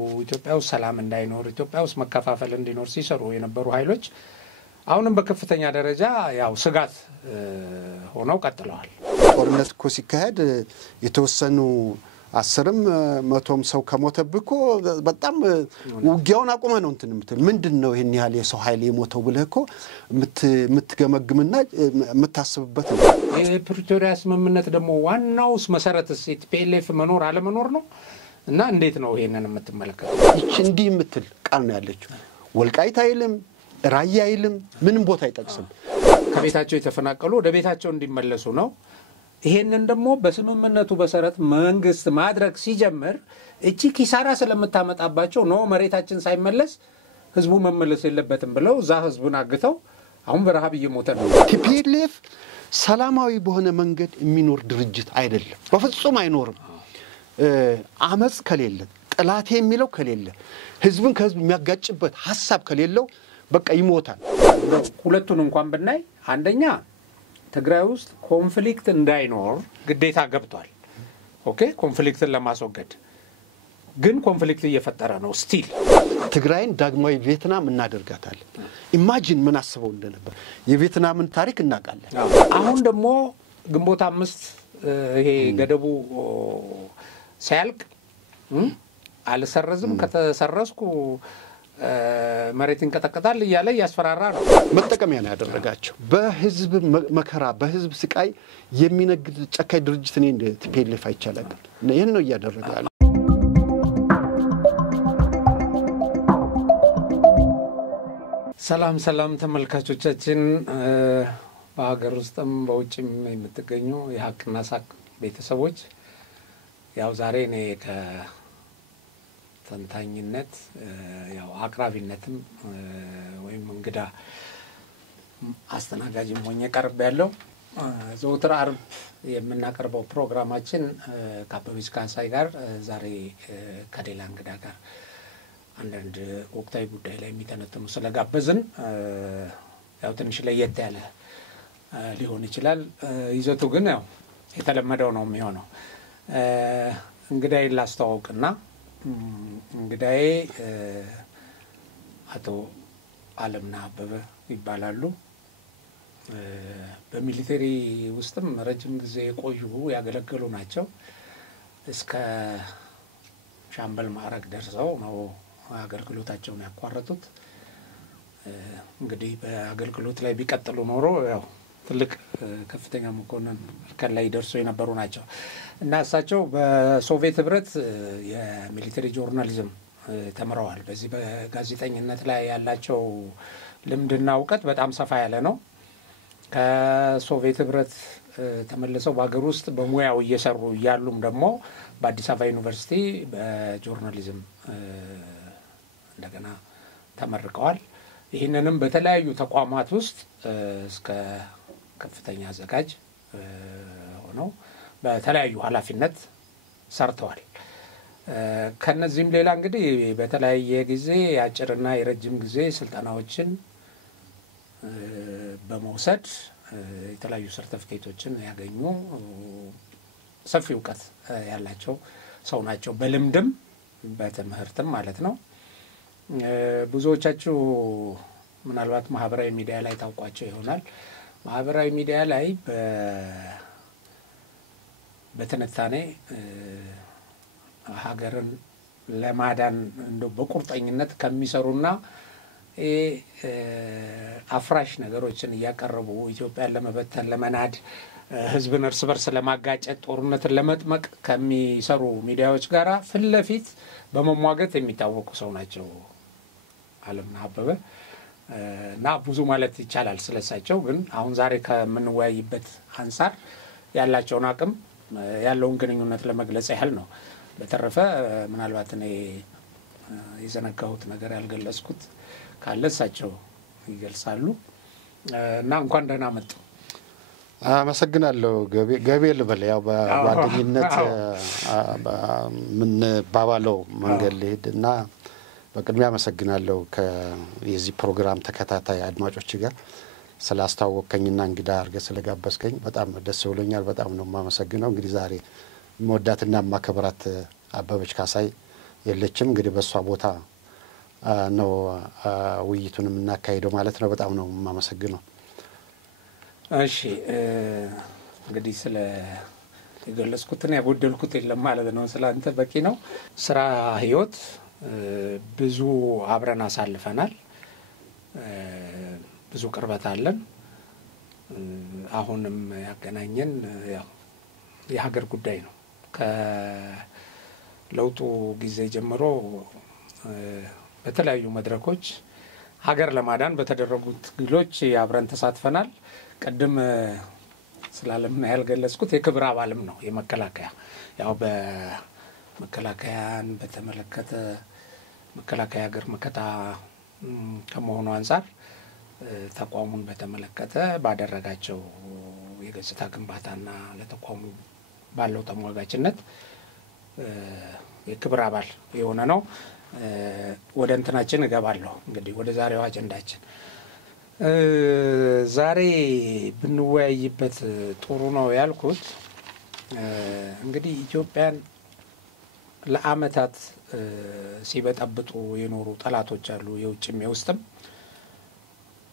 ኢትዮጵያ ውስጥ ሰላም እንዳይኖር ኢትዮጵያ ውስጥ መከፋፈል እንዲኖር ሲሰሩ የነበሩ ኃይሎች አሁንም በከፍተኛ ደረጃ ያው ስጋት ሆነው ቀጥለዋል። ጦርነት እኮ ሲካሄድ የተወሰኑ 10ም 100ም ሰው ከሞተብኮ በጣም ውጊያውን አቁመ ነው እንትን ምትል ምንድነው ይሄን ያህል የሰው ኃይል የሞተው ብለህኮ ምትገመግምና ምታስብበት ነው። የፕሪቶሪያ ስምምነት ደግሞ ዋናውስ መሰረትስ ቲፒኤልኤፍ መኖር አለ መኖር ነው እና እንዴት ነው ይሄንን የምትመለከተው? እቺ እንዲህ ምትል ቃል ነው ያለችው። ወልቃይት አይልም ራያ አይልም ምንም ቦታ አይጠቅስም። ከቤታቸው የተፈናቀሉ ወደ ቤታቸው እንዲመለሱ ነው። ይሄንን ደግሞ በስምምነቱ በሰረት መንግስት ማድረግ ሲጀምር እቺ ኪሳራ ስለምታመጣባቸው ነው መሬታችን ሳይመለስ ህዝቡ መመለስ የለበትም ብለው ዛ ህዝቡን አግተው አሁን በረሃብ እየሞተ ነው። ቲፒኤልኤፍ ሰላማዊ በሆነ መንገድ የሚኖር ድርጅት አይደለም። በፍጹም አይኖርም። አመጽ ከሌለ ጥላቴ የሚለው ከሌለ ህዝብን ከህዝብ የሚያጋጭበት ሐሳብ ከሌለው በቃ ይሞታል። ሁለቱን እንኳን ብናይ አንደኛ ትግራይ ውስጥ ኮንፍሊክት እንዳይኖር ግዴታ ገብቷል። ኦኬ ኮንፍሊክትን ለማስወገድ ግን ኮንፍሊክት እየፈጠረ ነው ስቲል። ትግራይን ዳግማዊ ቪየትናም እናደርጋታለን። ኢማጂን ምን አስበው እንደነበር የቪየትናምን ታሪክ እናቃለን። አሁን ደግሞ ግንቦት 5 ይሄ ገደቡ ሲያልቅ አልሰረዝም ከተሰረስኩ መሬትን ከተቀጣል ይያለ ያስፈራራ ነው። መጠቀሚያ ነው ያደረጋቸው። በህዝብ መከራ በህዝብ ስቃይ የሚነግድ ጨካኝ ድርጅት ነው እንደ ቲፒኤልኤፍ አይቻላል። ይሄን ነው ያደረገ ያለው። ሰላም ሰላም ተመልካቾቻችን በአገር ውስጥም በውጭም የምትገኙ የሐቅና ሳቅ ቤተሰቦች ያው ዛሬ እኔ ከተንታኝነት ያው አቅራቢነትም ወይም እንግዳ አስተናጋጅም ሆኜ ቀርብ ያለው ዘወትር ዓርብ የምናቀርበው ፕሮግራማችን ከአበበች ካሳይ ጋር ዛሬ ከሌላ እንግዳ ጋር አንዳንድ ወቅታዊ ጉዳይ ላይ የሚተነተኑ ስለጋበዝን ያው ትንሽ ለየት ያለ ሊሆን ይችላል። ይዘቱ ግን ያው የተለመደው ነው የሚሆነው። እንግዳዬ ላስተዋውቅና እንግዳዬ አቶ አለምነህ አበበ ይባላሉ። በሚሊተሪ ውስጥም ረጅም ጊዜ የቆዩ ያገለገሉ ናቸው። እስከ ሻምበል ማዕረግ ደርሰው ነው አገልግሎታቸውን ያቋረጡት። እንግዲህ በአገልግሎት ላይ ቢቀጥሉ ኖሮ ያው ትልቅ ከፍተኛ መኮንን እርከን ላይ ደርሶ የነበሩ ናቸው እና እሳቸው በሶቪየት ህብረት የሚሊተሪ ጆርናሊዝም ተምረዋል። በዚህ በጋዜጠኝነት ላይ ያላቸው ልምድና ዕውቀት በጣም ሰፋ ያለ ነው። ከሶቪየት ህብረት ተመልሰው በአገር ውስጥ በሙያው እየሰሩ ያሉም ደግሞ በአዲስ አበባ ዩኒቨርሲቲ በጆርናሊዝም እንደገና ተመርቀዋል። ይህንንም በተለያዩ ተቋማት ውስጥ እስከ ከፍተኛ አዘጋጅ ሆነው በተለያዩ ኃላፊነት ሰርተዋል። ከነዚህም ሌላ እንግዲህ በተለያየ ጊዜ የአጭርና የረጅም ጊዜ ስልጠናዎችን በመውሰድ የተለያዩ ሰርቲፊኬቶችን ያገኙ ሰፊ ዕውቀት ያላቸው ሰው ናቸው። በልምድም በትምህርትም ማለት ነው። ብዙዎቻችሁ ምናልባት ማህበራዊ ሚዲያ ላይ ታውቋቸው ይሆናል። ማህበራዊ ሚዲያ ላይ በትንታኔ ሀገርን ለማዳን እንደው በቁርጠኝነት ከሚሰሩና አፍራሽ ነገሮችን እያቀረቡ ኢትዮጵያን ለመበተን ለመናድ ህዝብን እርስ በርስ ለማጋጨት ጦርነትን ለመጥመቅ ከሚሰሩ ሚዲያዎች ጋራ ፍለፊት በመሟገት የሚታወቁ ሰው ናቸው አለምነህ አበበ እና ብዙ ማለት ይቻላል ስለሳቸው። ግን አሁን ዛሬ ከምንወያይበት አንፃር ያላቸውን አቅም ያለውን ግንኙነት ለመግለጽ ያህል ነው። በተረፈ ምናልባት እኔ የዘነጋሁት ነገር ያልገለጽኩት ካለ እሳቸው ይገልጻሉ እና እንኳን ደህና መጡ። አመሰግናለሁ። ገቤ ልበል ያው በጓደኝነት ምን ባባለው መንገድ ልሄድና በቅድሚያ አመሰግናለሁ ከዚህ ፕሮግራም ተከታታይ አድማጮች ጋር ስላስተዋወቀኝና እንግዳ አድርገህ ስለጋበዝከኝ በጣም ደስ ብሎኛል። በጣም ነው የማመሰግነው። እንግዲህ ዛሬ መወዳትና ማከብራት አበበች ካሳይ የለችም። እንግዲህ በሷ ቦታ ነው ውይይቱንም እናካሄደው ማለት ነው። በጣም ነው የማመሰግነው። እሺ እንግዲህ ስለ የገለጽኩትን ያጎደልኩት የለም ማለት ነው። ስላንተ በቂ ነው። ስራ ህይወት ብዙ አብረን አሳልፈናል። ብዙ ቅርበት አለን። አሁንም ያገናኘን ያው የሀገር ጉዳይ ነው። ከለውጡ ጊዜ ጀምሮ በተለያዩ መድረኮች ሀገር ለማዳን በተደረጉት ትግሎች አብረን ተሳትፈናል። ቅድም ስላለም ነው ያልገለጽኩት የክብር አባልም ነው የመከላከያ ያው በመከላከያን በተመለከተ መከላከያ ሀገር መከታ ከመሆኑ አንፃር ተቋሙን በተመለከተ ባደረጋቸው የገጽታ ግንባታና ለተቋሙ ባለው ተሟጋችነት የክብር አባል የሆነ ነው። ወደ እንትናችን እገባለሁ። እንግዲህ ወደ ዛሬው አጀንዳችን ዛሬ ብንወያይበት ጥሩ ነው ያልኩት እንግዲህ ኢትዮጵያን ለአመታት ሲበጠብጡ የኖሩ ጠላቶች አሉ፣ የውጭም የውስጥም።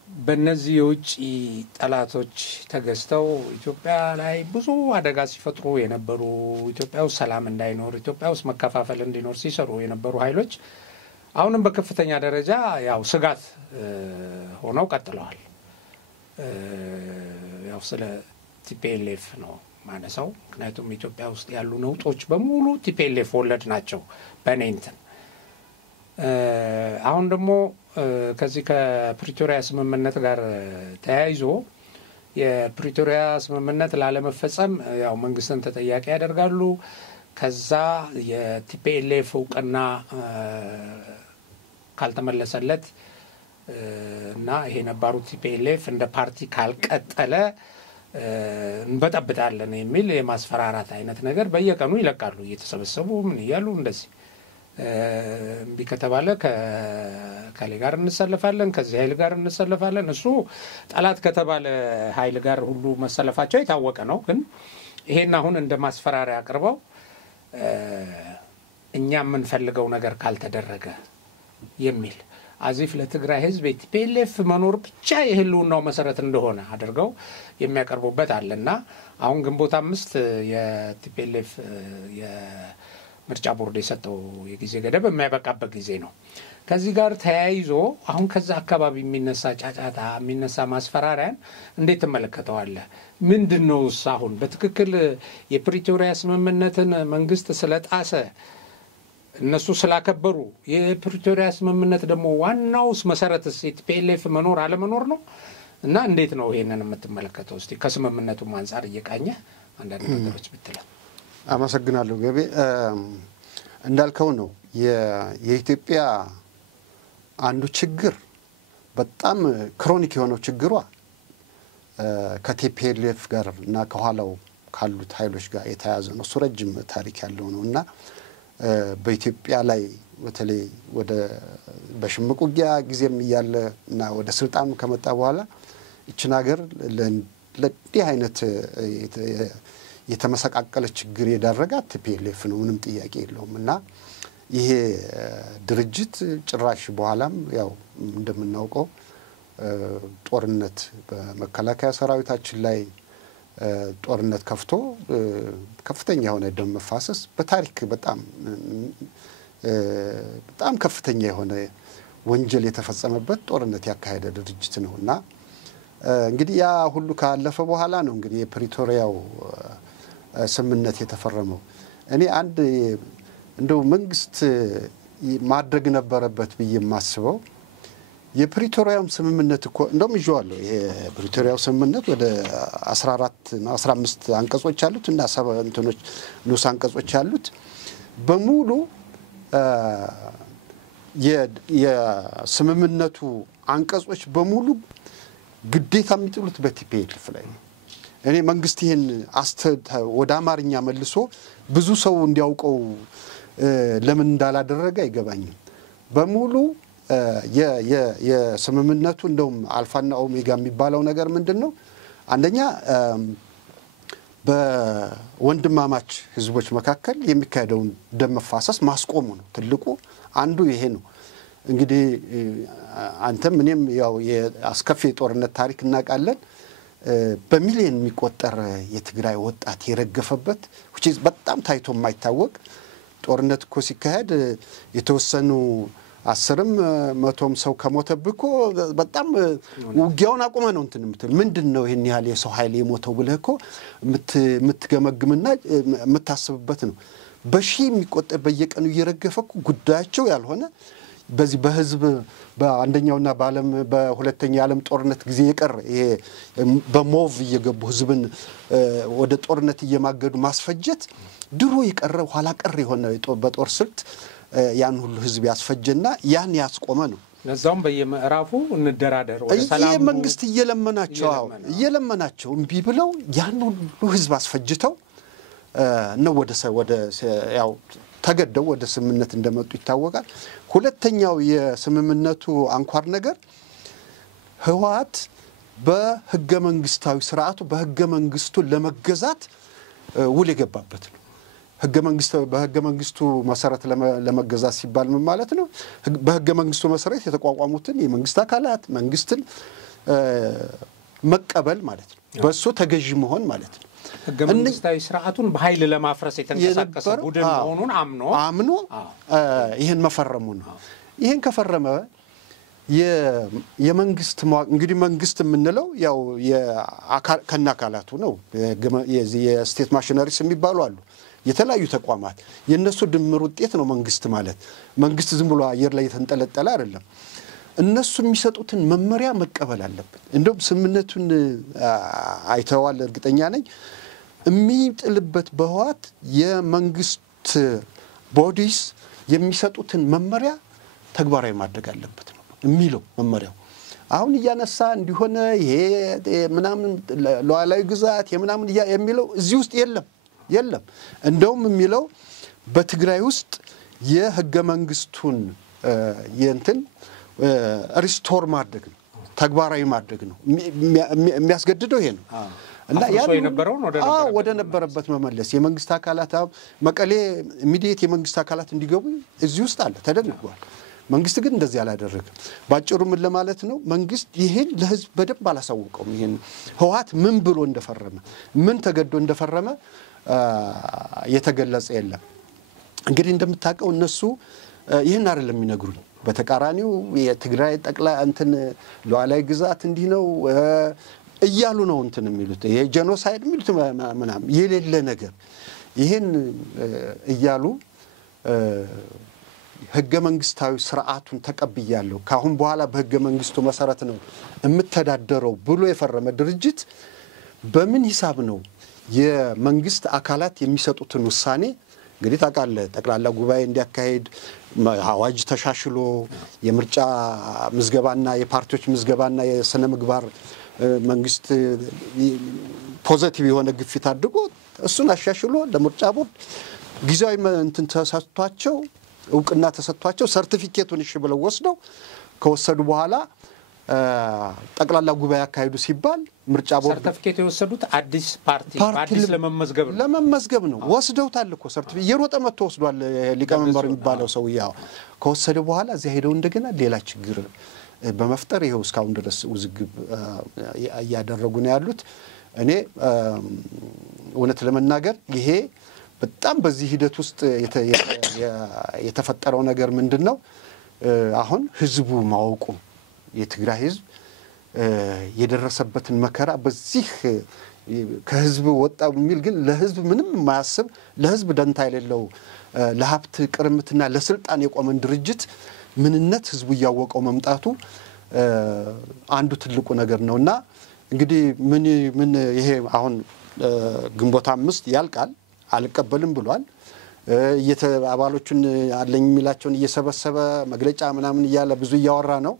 በእነዚህ የውጭ ጠላቶች ተገዝተው ኢትዮጵያ ላይ ብዙ አደጋ ሲፈጥሩ የነበሩ፣ ኢትዮጵያ ውስጥ ሰላም እንዳይኖር፣ ኢትዮጵያ ውስጥ መከፋፈል እንዲኖር ሲሰሩ የነበሩ ኃይሎች አሁንም በከፍተኛ ደረጃ ያው ስጋት ሆነው ቀጥለዋል። ያው ስለ ቲፒኤልኤፍ ነው ማነሳው። ምክንያቱም ኢትዮጵያ ውስጥ ያሉ ነውጦች በሙሉ ቲፒኤልኤፍ ወለድ ናቸው በእኔ እንትን። አሁን ደግሞ ከዚህ ከፕሪቶሪያ ስምምነት ጋር ተያይዞ የፕሪቶሪያ ስምምነት ላለመፈጸም ያው መንግስትን ተጠያቂ ያደርጋሉ። ከዛ የቲፒኤልኤፍ እውቅና ካልተመለሰለት እና ይሄ ነባሩ ቲፒኤልኤፍ እንደ ፓርቲ ካልቀጠለ እንበጠብጣለን የሚል የማስፈራራት አይነት ነገር በየቀኑ ይለቃሉ። እየተሰበሰቡ ምን እያሉ እንደዚህ እምቢ ከተባለ ከሌ ጋር እንሰለፋለን፣ ከዚህ ኃይል ጋር እንሰለፋለን። እሱ ጠላት ከተባለ ኃይል ጋር ሁሉ መሰለፋቸው የታወቀ ነው። ግን ይሄን አሁን እንደ ማስፈራሪያ አቅርበው እኛ የምንፈልገው ነገር ካልተደረገ የሚል አዚፍ ለትግራይ ህዝብ የቲፒኤልኤፍ መኖር ብቻ የህልውናው መሰረት እንደሆነ አድርገው የሚያቀርቡበት አለና አሁን ግንቦት 5 የቲፒኤልኤፍ የምርጫ ቦርድ የሰጠው የጊዜ ገደብ የሚያበቃበት ጊዜ ነው። ከዚህ ጋር ተያይዞ አሁን ከዛ አካባቢ የሚነሳ ጫጫታ የሚነሳ ማስፈራሪያን እንዴት ተመለከተዋለህ? ምንድነውስ አሁን በትክክል የፕሪቶሪያ ስምምነትን መንግስት ስለጣሰ እነሱ ስላከበሩ የፕሪቶሪያ ስምምነት ደግሞ ዋናውስ መሰረትስ የቲፒኤልኤፍ መኖር አለመኖር ነው እና እንዴት ነው ይሄንን የምትመለከተው? እስቲ ከስምምነቱም አንፃር እየቃኘ አንዳንድ ነገሮች ብትለን። አመሰግናለሁ ገቤ። እንዳልከው ነው የኢትዮጵያ አንዱ ችግር በጣም ክሮኒክ የሆነው ችግሯ ከቲፒኤልኤፍ ጋር እና ከኋላው ካሉት ኃይሎች ጋር የተያያዘ ነው። እሱ ረጅም ታሪክ ያለው ነው እና በኢትዮጵያ ላይ በተለይ ወደ በሽምቅ ውጊያ ጊዜም እያለ እና ወደ ስልጣኑ ከመጣ በኋላ እችን ሀገር ለዚህ አይነት የተመሰቃቀለ ችግር የዳረጋት ቲፒኤልኤፍ ነው። ምንም ጥያቄ የለውም እና ይሄ ድርጅት ጭራሽ በኋላም ያው እንደምናውቀው ጦርነት በመከላከያ ሰራዊታችን ላይ ጦርነት ከፍቶ ከፍተኛ የሆነ ደም መፋሰስ በታሪክ በጣም ከፍተኛ የሆነ ወንጀል የተፈጸመበት ጦርነት ያካሄደ ድርጅት ነውና እንግዲህ ያ ሁሉ ካለፈ በኋላ ነው እንግዲህ የፕሪቶሪያው ስምምነት የተፈረመው። እኔ አንድ እንደው መንግስት ማድረግ ነበረበት ብዬ የማስበው የፕሪቶሪያው ስምምነት እኮ እንደውም ይዤዋለሁ። የፕሪቶሪያው ስምምነት ወደ 14 እና 15 አንቀጾች አሉት እና 7 እንትኖች ንዑስ አንቀጾች አሉት። በሙሉ የስምምነቱ አንቀጾች በሙሉ ግዴታ የሚጥሉት በቲፒኤልኤፍ ላይ ነው። እኔ መንግስት ይሄን ወደ አማርኛ መልሶ ብዙ ሰው እንዲያውቀው ለምን እንዳላደረገ አይገባኝም። በሙሉ የስምምነቱ እንደውም አልፋና ኦሜጋ የሚባለው ነገር ምንድነው? አንደኛ በወንድማማች ህዝቦች መካከል የሚካሄደውን ደም መፋሰስ ማስቆሙ ነው ትልቁ አንዱ ይሄ ነው እንግዲህ አንተም እኔም ያው የአስከፊ ጦርነት ታሪክ እናቃለን በሚሊዮን የሚቆጠር የትግራይ ወጣት የረገፈበት which is በጣም ታይቶ የማይታወቅ ጦርነት እኮ ሲካሄድ የተወሰኑ 10ም 100ም ሰው ከሞተብኮ በጣም ውጊያውን አቁመ ነው እንትን ምንድነው ይሄን ያህል የሰው ኃይል የሞተው ብለህኮ ምትገመግምና ምታስብበት ነው በሺ የሚቆጠር በየቀኑ እየረገፈኩ ጉዳያቸው ያልሆነ በዚህ በህዝብ በአንደኛውና በዓለም በሁለተኛው ዓለም ጦርነት ጊዜ የቀረ ይሄ በሞቭ እየገቡ ህዝብን ወደ ጦርነት እየማገዱ ማስፈጀት ድሮ የቀረ ኋላ ቀር የሆነ በጦር ስልት ያን ሁሉ ህዝብ ያስፈጀና ያን ያስቆመ ነው ለዛም በየምዕራፉ እንደራደር ወደ ሰላም መንግስት እየለመናቸው እምቢ ብለው ያን ሁሉ ህዝብ አስፈጅተው ነው ወደ ያው ተገደው ወደ ስምምነት እንደመጡ ይታወቃል ሁለተኛው የስምምነቱ አንኳር ነገር ህወሓት በህገ መንግስታዊ ስርዓቱ በህገ መንግስቱ ለመገዛት ውል የገባበት ነው በህገ መንግስቱ መሰረት ለመገዛት ሲባል ምን ማለት ነው በህገ መንግስቱ መሰረት የተቋቋሙትን የመንግስት አካላት መንግስትን መቀበል ማለት ነው በእሱ ተገዢ መሆን ማለት ነው ህገ መንግስታዊ ስርዓቱን በኃይል ለማፍረስ የተንቀሳቀሰ ቡድን መሆኑን አምኖ ይሄን መፈረሙ ነው ይሄን ከፈረመ የመንግስት እንግዲህ መንግስት የምንለው ያው ከናካላቱ ነው የስቴት ማሽነሪስ የሚባሉ አሉ የተለያዩ ተቋማት የነሱ ድምር ውጤት ነው መንግስት ማለት መንግስት ዝም ብሎ አየር ላይ የተንጠለጠለ አይደለም እነሱ የሚሰጡትን መመሪያ መቀበል አለበት እንደውም ስምምነቱን አይተዋል እርግጠኛ ነኝ የሚጥልበት በህወሓት የመንግስት ቦዲስ የሚሰጡትን መመሪያ ተግባራዊ ማድረግ አለበት ነው የሚለው መመሪያው አሁን ያነሳ እንዲሆነ ይሄ ምናምን ሉዓላዊ ግዛት የምናምን የሚለው እዚህ ውስጥ የለም እንደውም የሚለው በትግራይ ውስጥ የህገ መንግስቱን የእንትን ሪስቶር ማድረግ ነው ተግባራዊ ማድረግ ነው የሚያስገድደው ይሄ ነው እና ያ ወደ ነበረበት መመለስ የመንግስት አካላት መቀሌ ኢሚዲየት የመንግስት አካላት እንዲገቡ እዚህ ውስጥ አለ ተደንግጓል መንግስት ግን እንደዚህ ያላደረገም ባጭሩ ምን ለማለት ነው መንግስት ይሄን ለህዝብ በደንብ አላሳወቀውም ይሄን ህወሓት ምን ብሎ እንደፈረመ ምን ተገዶ እንደፈረመ የተገለጸ የለም እንግዲህ እንደምታውቀው እነሱ ይሄን አይደለም የሚነግሩኝ በተቃራኒው የትግራይ ጠቅላይ እንትን ሉዓላዊ ግዛት እንዲህ ነው እያሉ ነው እንትን የሚሉት ይሄ ጄኖሳይድ የሚሉት ምናምን የሌለ ነገር ይሄን እያሉ ህገ መንግስታዊ ስርዓቱን ተቀብያለሁ ካሁን በኋላ በህገ መንግስቱ መሰረት ነው የምተዳደረው ብሎ የፈረመ ድርጅት በምን ሂሳብ ነው የመንግስት አካላት የሚሰጡትን ውሳኔ እንግዲህ ታቃለ ጠቅላላ ጉባኤ እንዲያካሄድ አዋጅ ተሻሽሎ የምርጫ ምዝገባና የፓርቲዎች ምዝገባና የሰነ ምግባር መንግስት ፖዚቲቭ የሆነ ግፊት አድርጎ እሱን አሻሽሎ ለምርጫ ቦርድ ጊዜያዊ እንትን ተሰጥቷቸው እውቅና ተሰጥቷቸው ሰርቲፊኬቱን እሺ ብለው ወስደው ከወሰዱ በኋላ ጠቅላላ ጉባኤ አካሄዱ ሲባል ምርጫ ቦርድ ሰርቲፊኬት የወሰዱት አዲስ ፓርቲ ለመመዝገብ ነው ወስደውታል እኮ ሰርቲፊኬት የሮጠ መጥቶ ወስዷል ሊቀመንበር የሚባለው ሰው ያው ከወሰደ በኋላ እዚያ ሄደው እንደገና ሌላ ችግር በመፍጠር ይሄው እስካሁን ድረስ ውዝግብ ያያደረጉ ነው ያሉት እኔ እውነት ለመናገር ይሄ በጣም በዚህ ሂደት ውስጥ የተፈጠረው ነገር ምንድነው አሁን ህዝቡ ማወቁ የትግራይ ህዝብ የደረሰበትን መከራ በዚህ ከህዝብ ወጣው የሚል ግን ለህዝብ ምንም የማያስብ ለህዝብ ደንታ የሌለው ለሀብት ቅርምትና ለስልጣን የቆመን ድርጅት ምንነት ህዝቡ ያወቀው መምጣቱ አንዱ ትልቁ ነገር ነውና እንግዲህ ምን ይሄ አሁን ግንቦት 5 ያልቃል አልቀበልም ብሏል አባሎቹን አለኝ የሚላቸውን እየሰበሰበ መግለጫ ምናምን ይያለ ብዙ ያወራ ነው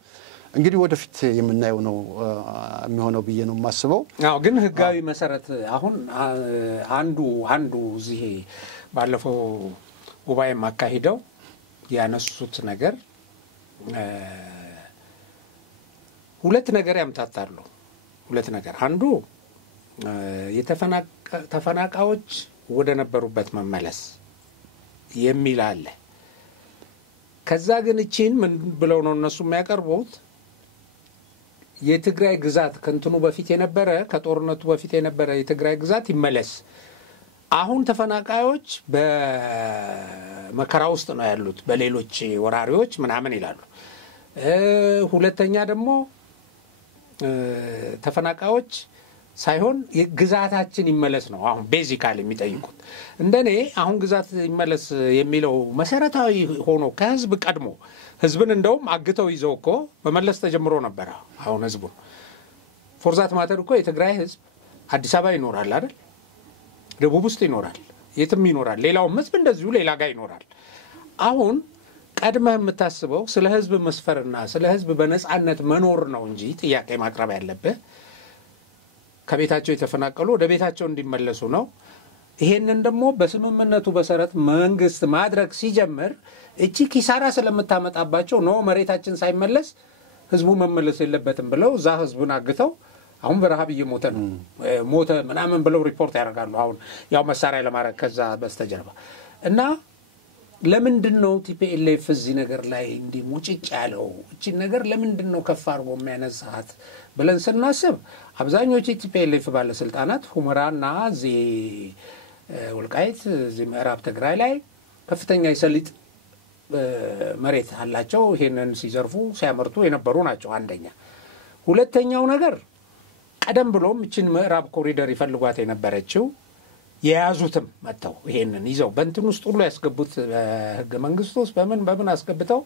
እንግዲህ ወደፊት የምናየው ነው የሚሆነው ብዬ ነው ማስበው አዎ ግን ህጋዊ መሰረት አሁን አንዱ እዚህ ባለፈው ጉባኤ ማካሄደው ያነሱት ነገር ሁለት ነገር ያምታታሉ ሁለት ነገር አንዱ ተፈናቃዮች ወደ ነበሩበት መመለስ የሚል አለ። ከዛ ግን እቺን ምን ብለው ነው እነሱ የሚያቀርቡት? የትግራይ ግዛት ከንትኑ በፊት የነበረ ከጦርነቱ በፊት የነበረ የትግራይ ግዛት ይመለስ። አሁን ተፈናቃዮች በመከራ ውስጥ ነው ያሉት በሌሎች ወራሪዎች ምናምን ይላሉ። ሁለተኛ ደግሞ ተፈናቃዮች ሳይሆን ግዛታችን ይመለስ ነው አሁን ቤዚካሊ የሚጠይቁት። እንደኔ አሁን ግዛት ይመለስ የሚለው መሰረታዊ ሆኖ ከህዝብ ቀድሞ ህዝብን እንደውም አግተው ይዘው እኮ በመለስ ተጀምሮ ነበር። አሁን ህዝቡን ፎርዛት ማተር እኮ የትግራይ ህዝብ አዲስ አበባ ይኖራል አይደል? ደቡብ ውስጥ ይኖራል፣ የትም ይኖራል። ሌላውም ህዝብ እንደዚሁ ሌላ ጋር ይኖራል። አሁን ቀድመህ የምታስበው ስለ ህዝብ መስፈርና ስለ ህዝብ በነጻነት መኖር ነው እንጂ ጥያቄ ማቅረብ ያለብህ ከቤታቸው የተፈናቀሉ ወደ ቤታቸው እንዲመለሱ ነው። ይሄንን ደግሞ በስምምነቱ መሰረት መንግስት ማድረግ ሲጀምር እቺ ኪሳራ ስለምታመጣባቸው ነው መሬታችን ሳይመለስ ህዝቡ መመለስ የለበትም ብለው እዛ ህዝቡን አግተው አሁን በረሃብ እየሞተ ነው ሞተ ምናምን ብለው ሪፖርት ያደርጋሉ። አሁን ያው መሳሪያ ለማድረግ ከዛ በስተጀርባ እና ለምንድነው ቲፒኤልኤፍ እዚህ ነገር ላይ እንዲ ሙጭጭ ያለው? እቺ ነገር ለምንድነው ከፍ አድርጎ የሚያነሳት ብለን ስናስብ አብዛኞቹ ቲፒኤልኤፍ ባለስልጣናት ሁመራና ወልቃይት ምዕራብ ትግራይ ላይ ከፍተኛ የሰሊጥ መሬት አላቸው። ይሄንን ሲዘርፉ ሲያመርቱ የነበሩ ናቸው አንደኛ። ሁለተኛው ነገር ቀደም ብሎም እቺን ምዕራብ ኮሪደር ይፈልጓት የነበረችው የያዙትም መተው ይሄንን ይዘው በእንትን ውስጥ ሁሉ ያስገቡት በህገ መንግስት ውስጥ በምን አስገብተው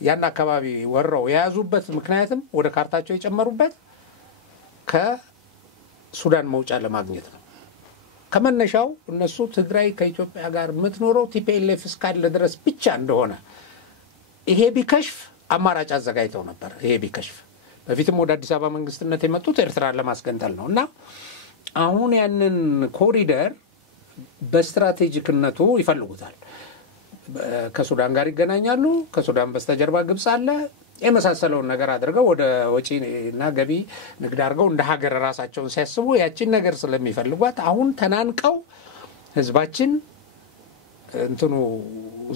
ያን አካባቢ ወረው የያዙበት ምክንያትም ወደ ካርታቸው የጨመሩበት ከሱዳን መውጫ ለማግኘት ነው። ከመነሻው እነሱ ትግራይ ከኢትዮጵያ ጋር የምትኖረው ቲፒኤልኤፍ እስካለ ድረስ ብቻ እንደሆነ ይሄ ቢከሽፍ አማራጭ አዘጋጅተው ነበር። ይሄ ቢከሽፍ በፊትም ወደ አዲስ አበባ መንግስትነት የመጡት ኤርትራን ለማስገንጠል ነው እና አሁን ያንን ኮሪደር በስትራቴጂክነቱ ይፈልጉታል። ከሱዳን ጋር ይገናኛሉ። ከሱዳን በስተጀርባ ግብጽ አለ። የመሳሰለውን ነገር አድርገው ወደ ወጪና ገቢ ንግድ አድርገው እንደ ሀገር ራሳቸውን ሲያስቡ ያቺን ነገር ስለሚፈልጓት አሁን ተናንቀው ህዝባችን እንትኑ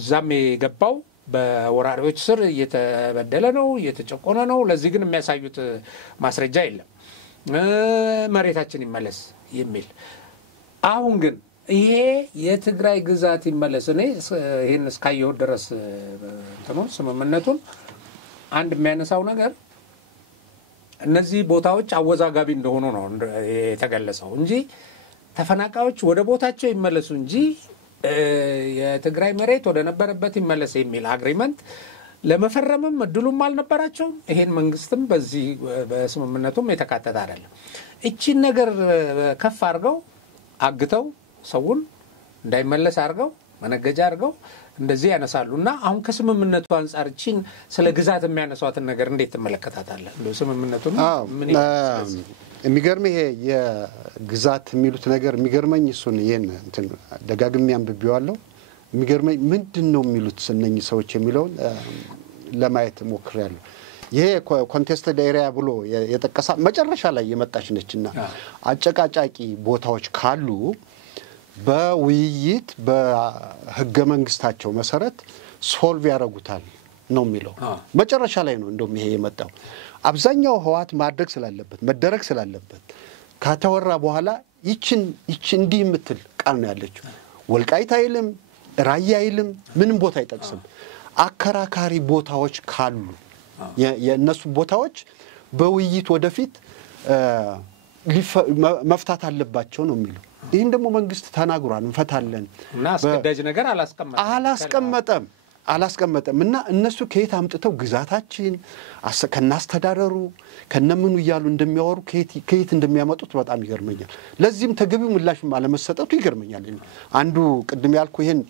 ዛም የገባው በወራሪዎች ስር እየተበደለ ነው እየተጨቆነ ነው። ለዚህ ግን የሚያሳዩት ማስረጃ የለም። መሬታችን ይመለስ የሚል አሁን ግን ይሄ የትግራይ ግዛት ይመለስ እኔ ይሄን እስካየው ድረስ እንትኑ ስምምነቱን አንድ የሚያነሳው ነገር እነዚህ ቦታዎች አወዛጋቢ እንደሆኑ ነው የተገለጸው እንጂ ተፈናቃዮች ወደ ቦታቸው ይመለሱ እንጂ የትግራይ መሬት ወደ ነበረበት ይመለስ የሚል አግሪመንት ለመፈረምም እድሉም አልነበራቸውም። ይሄን መንግስትም በዚህ በስምምነቱም የተካተተ አይደለም። እቺን ነገር ከፍ አድርገው አግተው ሰውን እንዳይመለስ አድርገው መነገጃ አድርገው እንደዚህ ያነሳሉና አሁን ከስምምነቱ አንፃር እቺን ስለ ግዛት የሚያነሷትን ነገር እንዴት ተመለከታታለህ? ስምምነቱን ምን የሚገርም ይሄ የግዛት የሚሉት ነገር የሚገርመኝ እሱን ይሄን እንትን ደጋግሜ አንብቤዋለሁ። የሚገርመኝ ምንድነው የሚሉት እነኚህ ሰዎች የሚለውን ለማየት ሞክሬያለሁ። ይሄ ኮንቴስተድ ኤሪያ ብሎ የጠቀሳ መጨረሻ ላይ የመጣች ነችና አጨቃጫቂ ቦታዎች ካሉ በውይይት በህገ መንግስታቸው መሰረት ሶልቭ ያደርጉታል ነው የሚለው። መጨረሻ ላይ ነው እንደውም ይሄ የመጣው። አብዛኛው ህዋት ማድረግ ስላለበት መደረግ ስላለበት ከተወራ በኋላ ይችን እንዲህ የምትል ቃል ነው ያለችው። ወልቃይት አይልም ራያ አይልም ምንም ቦታ አይጠቅስም። አከራካሪ ቦታዎች ካሉ የነሱ ቦታዎች በውይይት ወደፊት መፍታት አለባቸው ነው የሚለው። ይሄን ደግሞ መንግስት ተናግሯል እንፈታለን እና አስገዳጅ ነገር አላስቀመጠም እና እነሱ ከየት አምጥተው ግዛታችን ከናስተዳደሩ ከነምኑ ይያሉ እንደሚያወሩ ከየት እንደሚያመጡት በጣም ይገርመኛል። ለዚህም ተገቢው ምላሽ አለመሰጠቱ ይገርመኛል። አንዱ ቅድም ያልኩ ይሄን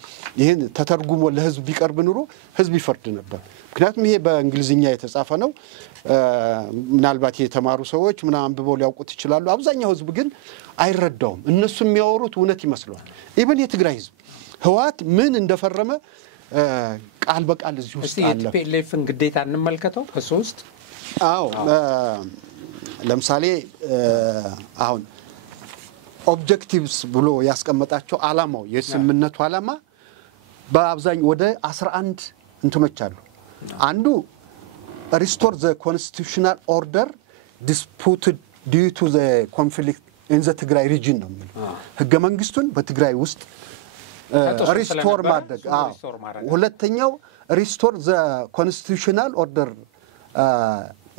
ተተርጉሞ ለህዝብ ቢቀርብ ኑሮ ህዝብ ይፈርድ ነበር። ምክንያቱም ይሄ በእንግሊዝኛ የተጻፈ ነው። ምናልባት የተማሩ ሰዎች ምናምን አንብበው ሊያውቁት ይችላሉ። አብዛኛው ህዝብ ግን አይረዳውም። እነሱ የሚያወሩት እውነት ይመስላል። ኢቭን የትግራይ ህዝብ ህዋት ምን እንደፈረመ ቃል በቃል እዚህ ውስጥ አለ። የቲፒኤልኤፍን ግዴታ እንመልከተው ከሶስት ለምሳሌ አሁን ኦብጀክቲቭስ ብሎ ያስቀመጣቸው ዓላማው የስምምነቱ ዓላማ በአብዛኛው ወደ 11 እንትኖች አሉ አንዱ restore the constitutional order disputed due to the conflict in the Tigray region ነው ህገ መንግስቱን በትግራይ ውስጥ ሪስቶር ማድረግ ሁለተኛው restore the constitutional order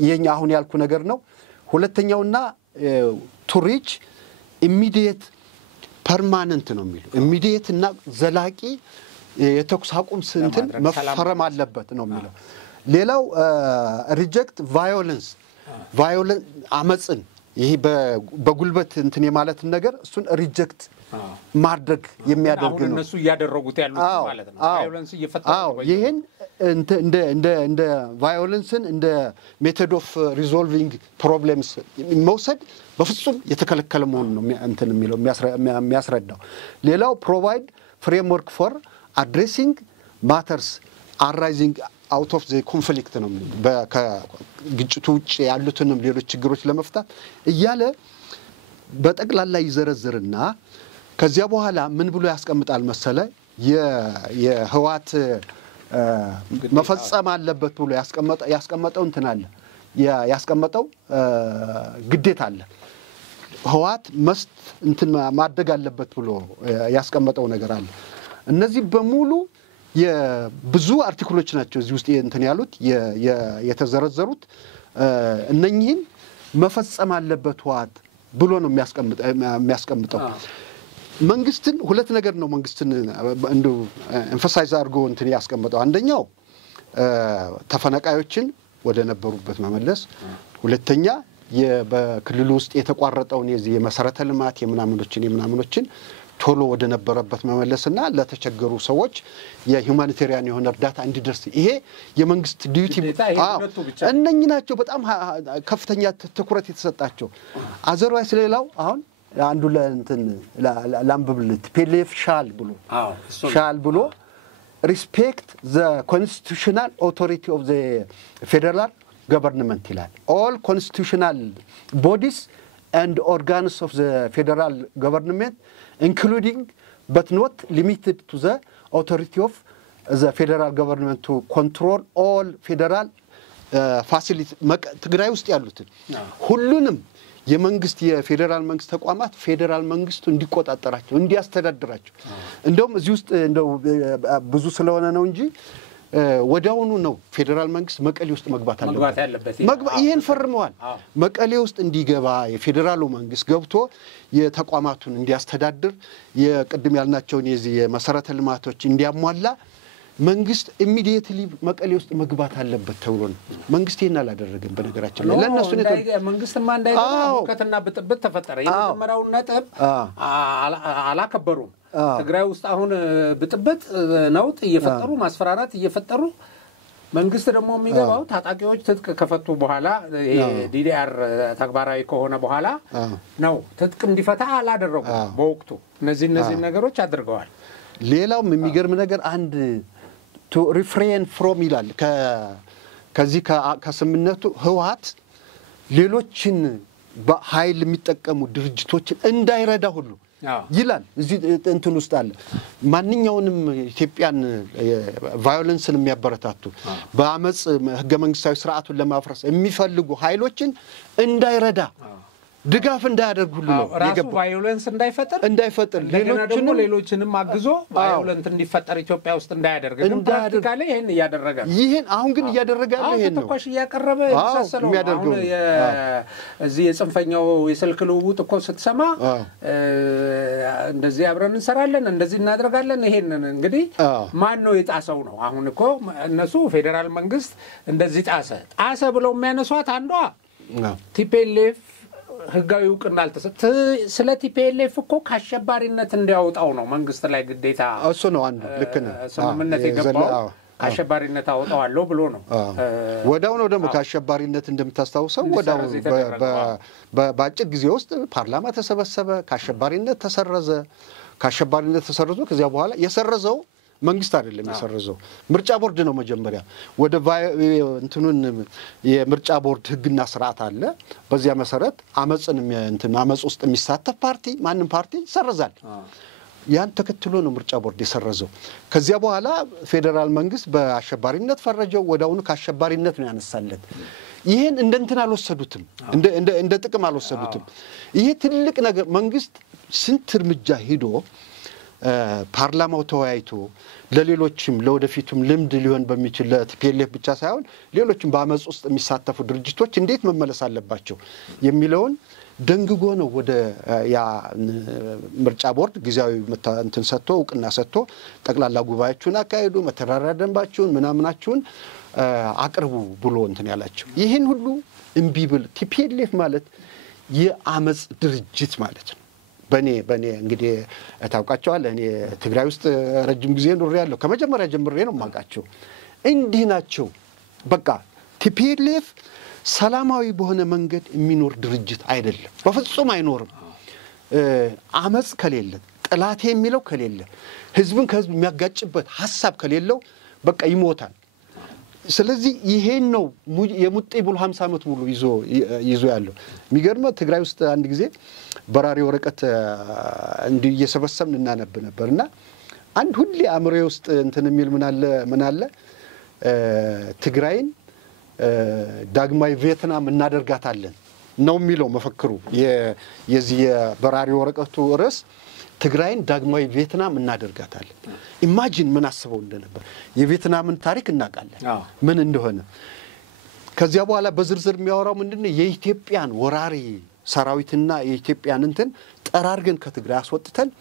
የኛ አሁን ያልኩ ነገር ነው ሁለተኛውና to reach immediate permanent ነው የሚለው immediate እና ዘላቂ የተኩስ አቁም ስንትን መፈረም አለበት ነው የሚለው ሌላው reject violence አመጽን ይሄ በጉልበት እንትን የማለት ነገር እሱን ሪጀክት ማድረግ የሚያደርግ ነው እነሱ ያደረጉት ያሉት ማለት ነው ቫዮለንስ እየፈጠሩ ይሄን እንደ ቫዮለንስን እንደ ሜተድ ኦፍ ሪዞልቪንግ ፕሮብሌምስ መውሰድ በፍጹም የተከለከለ መሆኑን ነው እንትን የሚለው የሚያስረዳው ሌላው ፕሮቫይድ ፍሬምወርክ ፎር አድሬሲንግ ማተርስ arising out of the conflict ነው በግጭቱ ውጭ ያሉትንም ሌሎች ችግሮች ለመፍታት እያለ በጠቅላላ ይዘረዝርና ከዚያ በኋላ ምን ብሎ ያስቀምጣል መሰለ የህዋት መፈጸም አለበት ብሎ ያስቀመጠው እንትን አለ ያስቀመጠው ግዴታ አለ ህዋት መስት እንትን ማድረግ አለበት ብሎ ያስቀመጠው ነገር አለ እነዚህ በሙሉ የብዙ አርቲክሎች ናቸው እዚህ ውስጥ እንትን ያሉት የተዘረዘሩት እነኚህን መፈጸም አለበት ህዋት ብሎ ነው የሚያስቀምጠው መንግስትን ሁለት ነገር ነው መንግስትን እንደው ኤምፋሳይዝ አድርጎ እንትን ያስቀምጠው አንደኛው ተፈናቃዮችን ወደ ነበሩበት መመለስ ሁለተኛ በክልሉ ውስጥ የተቋረጠውን የዚህ የመሰረተ ልማት የምናምኖችን ቶሎ ወደ ነበረበት መመለስና ለተቸገሩ ሰዎች የሁማኒቴሪያን የሆነ እርዳታ እንዲደርስ ይሄ የመንግስት ዲዩቲ እነኚህ ናቸው በጣም ከፍተኛ ትኩረት የተሰጣቸው አዘርዋይስ ሌላው አሁን አንዱ ለእንትን ላምብብልት ፒኤልኤፍ ሻል ብሎ respect the constitutional authority of the federal government ይላል all constitutional bodies and organs of the federal government including but not limited to the authority of the federal government to control all federal facilities ትግራይ ውስጥ ያሉት ሁሉንም የመንግስት የፌደራል መንግስት ተቋማት ፌደራል መንግስቱ እንዲቆጣጣራቸው እንዲያስተዳድራቸው እንደውም እዚህ ውስጥ እንደው ብዙ ስለሆነ ነው እንጂ ወዳውኑ ነው ፌደራል መንግስት መቀሌ ውስጥ መግባት አለበት ይሄን ፈርመዋል መቀሌ ውስጥ እንዲገባ የፌደራሉ መንግስት ገብቶ የተቋማቱን እንዲያስተዳድር የቅድም ያልናቸው የዚህ የመሰረተ ልማቶች እንዲያሟላ መንግስት ኢሚዲየትሊ መቀሌ ውስጥ መግባት አለበት ተብሎ ነው መንግስት ይሄን አላደረገም በነገራችን ላይ ለነሱ ነው መንግስትማ እንዳይገባ ሁከትና ብጥብጥ ተፈጠረ የመጀመሪያው ነጥብ አላከበሩም ትግራይ ውስጥ አሁን ብጥብጥ ነውጥ እየፈጠሩ ማስፈራራት እየፈጠሩ መንግስት ደግሞ የሚገባው ታጣቂዎች ትጥቅ ከፈቱ በኋላ ዲዲአር ተግባራዊ ከሆነ በኋላ ነው ትጥቅ እንዲፈታ አላደረጉ በወቅቱ እነዚህ ነገሮች አድርገዋል ሌላው የሚገርም ነገር አንድ to refrain from ይላል ከዚህ ከስምምነቱ ህዋት ሌሎችን በኃይል የሚጠቀሙ ድርጅቶችን እንዳይረዳ ሁሉ ይላል እዚህ እንትን ውስጥ አለ ማንኛውንም ኢትዮጵያን ቫዮለንስን የሚያበረታቱ በአመጽ ህገ መንግስታዊ ስርዓቱን ለማፍረስ የሚፈልጉ ኃይሎችን እንዳይረዳ ድጋፍ እንዳያደርግ ሁሉ ነው ራሱ ቫዮለንስ እንዳይፈጠር ሌሎችንም አግዞ ቫዮለንስ እንዲፈጠር ኢትዮጵያ ውስጥ እንዳያደርግ ፕራክቲካሊ ይሄን ያደረገ ይሄን አሁን ግን ያደረገ ያለው ይሄን ነው ተቆሽ ያቀረበ ተሰሰለው አሁን እዚህ የጽንፈኛው የስልክ ልውውጥ እኮ ስትሰማ እንደዚህ አብረን እንሰራለን እንደዚህ እናደርጋለን ይሄን እንግዲህ ማን ነው የጣሰው ነው አሁን እኮ እነሱ ፌደራል መንግስት እንደዚህ ጣሰ ብለው የሚያነሷት አንዷ ቲፒኤልኤፍ ህጋዊ ዕውቅና አልተሰጠ ስለ ቲፒኤልኤፍ እኮ ካሸባሪነት እንዲያወጣው ነው መንግስት ላይ ግዴታ እሱ ነው አንዱ ልክ ነው ስምምነት የገባው ካሸባሪነት አወጣዋለሁ ብሎ ነው ወዳው ነው ደግሞ ካሸባሪነት እንደምታስታውሰው ወዳው በአጭር ጊዜ ውስጥ ፓርላማ ተሰበሰበ ካሸባሪነት ተሰረዘ ከዚያ በኋላ የሰረዘው መንግስት አይደለም የሰረዘው ምርጫ ቦርድ ነው መጀመሪያ ወደ እንትኑን የምርጫ ቦርድ ህግና ስርዓት አለ በዚያ መሰረት አመጽ ውስጥ የሚሳተፍ ፓርቲ ማንንም ፓርቲ ይሰረዛል ያን ተከትሎ ነው ምርጫ ቦርድ የሰረዘው ከዚያ በኋላ ፌደራል መንግስት በአሸባሪነት ፈረጀው ወዳውኑ ከአሸባሪነት ነው ያነሳለት ይሄን እንደንተን አልወሰዱትም እንደ ጥቅም አልወሰዱትም ይሄ ትልቅ ነገር መንግስት ስንት እርምጃ ሄዶ ፓርላማው ተወያይቶ ለሌሎችም ለወደፊቱም ልምድ ሊሆን በሚችል ለቲፒኤልኤፍ ብቻ ሳይሆን ሌሎችም በአመጽ ውስጥ የሚሳተፉ ድርጅቶች እንዴት መመለስ አለባቸው የሚለውን ደንግጎ ነው ወደ ያ ምርጫ ቦርድ ጊዜያዊ እንትን ሰጥቶ እውቅና ሰጥቶ ጠቅላላ ጉባኤያችሁን አካሄዱ መተዳደሪያ ደንባችሁን ምናምናችሁን አቅርቡ ብሎ እንትን ያላቸው ይሄን ሁሉ እምቢብል ቲፒኤልኤፍ ማለት የአመጽ ድርጅት ማለት ነው በኔ እንግዲህ ታውቃቸዋል እኔ ትግራይ ውስጥ ረጅም ጊዜ ኖር ያለው ከመጀመሪያ ጀምሬ ነው ማቃቸው እንዲህ ናቸው በቃ ቲፒኤልኤፍ ሰላማዊ በሆነ መንገድ የሚኖር ድርጅት አይደለም በፍጹም አይኖርም አመጽ ከሌለ ጥላቴ የሚለው ከሌለ ህዝብን ከህዝብ የሚያጋጭበት ሐሳብ ከሌለው በቃ ይሞታል ስለዚህ ይሄን ነው የሙጤ ብሎ 50 አመት ሙሉ ይዞ ያለው የሚገርመው ትግራይ ውስጥ አንድ ጊዜ በራሪ ወረቀት እንዲህ እየሰበሰብን እናነብ ነበርና አንድ ሁሌ አምሬ ውስጥ እንትን የሚል ምን አለ ትግራይን ዳግማዊ ቪየትናም እናደርጋታለን ነው የሚለው መፈክሩ የዚህ በራሪ ወረቀቱ ርዕስ ትግራይን ዳግማዊ ቪየትናም እናደርጋታለን ኢማጂን ምን አስበው እንደነበር የቪየትናምን ታሪክ እናቃለን ምን እንደሆነ ከዚያ በኋላ በዝርዝር የሚያወራው ምንድነው የኢትዮጵያን ወራሪ ሰራዊትና የኢትዮጵያን እንትን ጠራርገን ከትግራይ አስወጥተን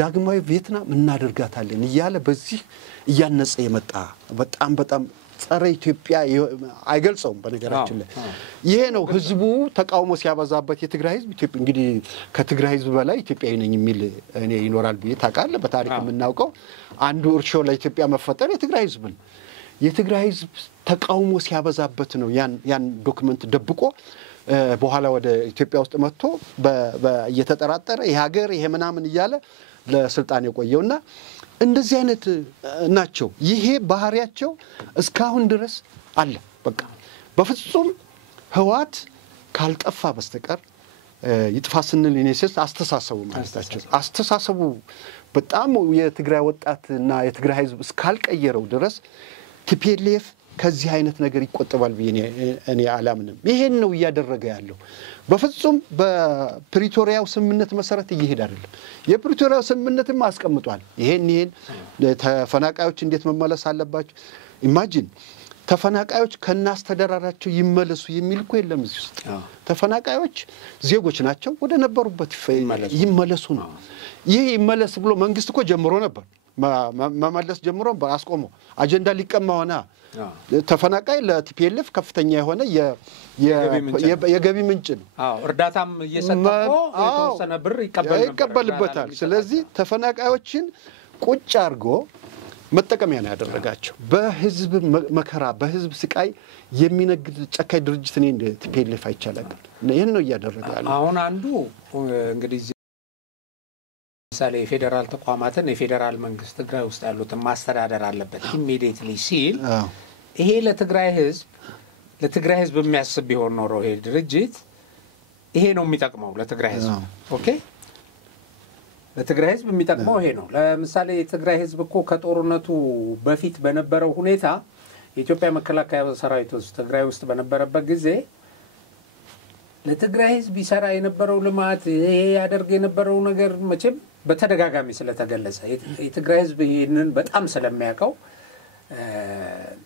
ዳግማዊ ቪየትናም እናደርጋታለን ይያለ በዚህ ያነጸ የመጣ በጣም ጸረ ኢትዮጵያ አይገልጸውም በነገራችን ላይ ይሄ ነው ህዝቡ ተቃውሞ ሲያበዛበት የትግራይ ህዝብ ኢትዮጵያ እንግዲህ ከትግራይ ህዝብ በላይ ኢትዮጵያዊ ነኝ የሚል እኔ ይኖራል ብዬ ታውቃለህ በታሪክ የምናውቀው አንዱ እርሾ ለኢትዮጵያ መፈጠር የትግራይ ህዝብ ተቃውሞ ሲያበዛበት ነው ያን ዶክመንት ደብቆ በኋላ ወደ ኢትዮጵያ ውስጥ መጥቶ እየተጠራጠረ የሀገር ይሄ ምናምን ይያለ ለስልጣን የቆየውና እንደዚህ አይነት ናቸው ይሄ ባህሪያቸው እስካሁን ድረስ አለ በቃ በፍጹም ህዋት ካልጠፋ በስተቀር ይጥፋ ስንል ኢኔሴስ አስተሳሰቡ ማለታቸው አስተሳሰቡ በጣም የትግራይ ወጣትና የትግራይ ህዝብ እስካልቀየረው ድረስ ቲፒኤልኤፍ ከዚህ አይነት ነገር ይቆጠባል እኔ አላምንም ይሄን ነው ያደረገ ያለው በፍጹም በፕሪቶሪያው ስምምነት መሰረት ይሄድ አይደለም የፕሪቶሪያው ስምምነትም አስቀምጧል ይሄን ተፈናቃዮች እንዴት መመለስ አለባቸው ኢማጂን ተፈናቃዮች ከናስተዳራራቸው ይመለሱ የሚል እኮ የለም እዚህ ውስጥ ተፈናቃዮች ዜጎች ናቸው ወደ ነበሩበት ይመለሱ ነው ይሄ ይመለስ ብሎ መንግስት እኮ ጀምሮ ነበር መመለስ ጀምሮ አስቆሞ አጀንዳ ሊቀማ ሆነ ተፈናቃይ ለቲፒኤልኤፍ ከፍተኛ የሆነ የገቢ ምንጭ ነው እርዳታም እየሰጠው የተወሰነ ብር ይቀበልበታል ስለዚህ ተፈናቃዮችን ቁጭ አርጎ መጠቀሚያ ነው ያደረጋቸው በህዝብ መከራ በህዝብ ስቃይ የሚነግድ ጨካኝ ድርጅት ነው እንደ ቲፒኤልኤፍ አይቻልም ይሄን ነው ያደረገ ያለው አሁን አንዱ እንግዲህ ለምሳሌ የፌደራል ተቋማትን የፌደራል መንግስት ትግራይ ውስጥ ያሉትን ማስተዳደር አለበት ኢሚዲየትሊ ሲል ይሄ ለትግራይ ህዝብ የሚያስብ ቢሆን ኖሮ ይሄ ድርጅት ይሄ ነው የሚጠቅመው ለትግራይ ህዝብ ኦኬ ለትግራይ ህዝብ የሚጠቅመው ይሄ ነው ለምሳሌ የትግራይ ህዝብ እኮ ከጦርነቱ በፊት በነበረው ሁኔታ የኢትዮጵያ መከላከያ ሰራዊት ውስጥ ትግራይ ውስጥ በነበረበት ጊዜ ለትግራይ ህዝብ ይሰራ የነበረው ልማት ይሄ ያደርግ የነበረው ነገር መቼም በተደጋጋሚ ስለተገለጸ የትግራይ ህዝብ ይሄንን በጣም ስለሚያውቀው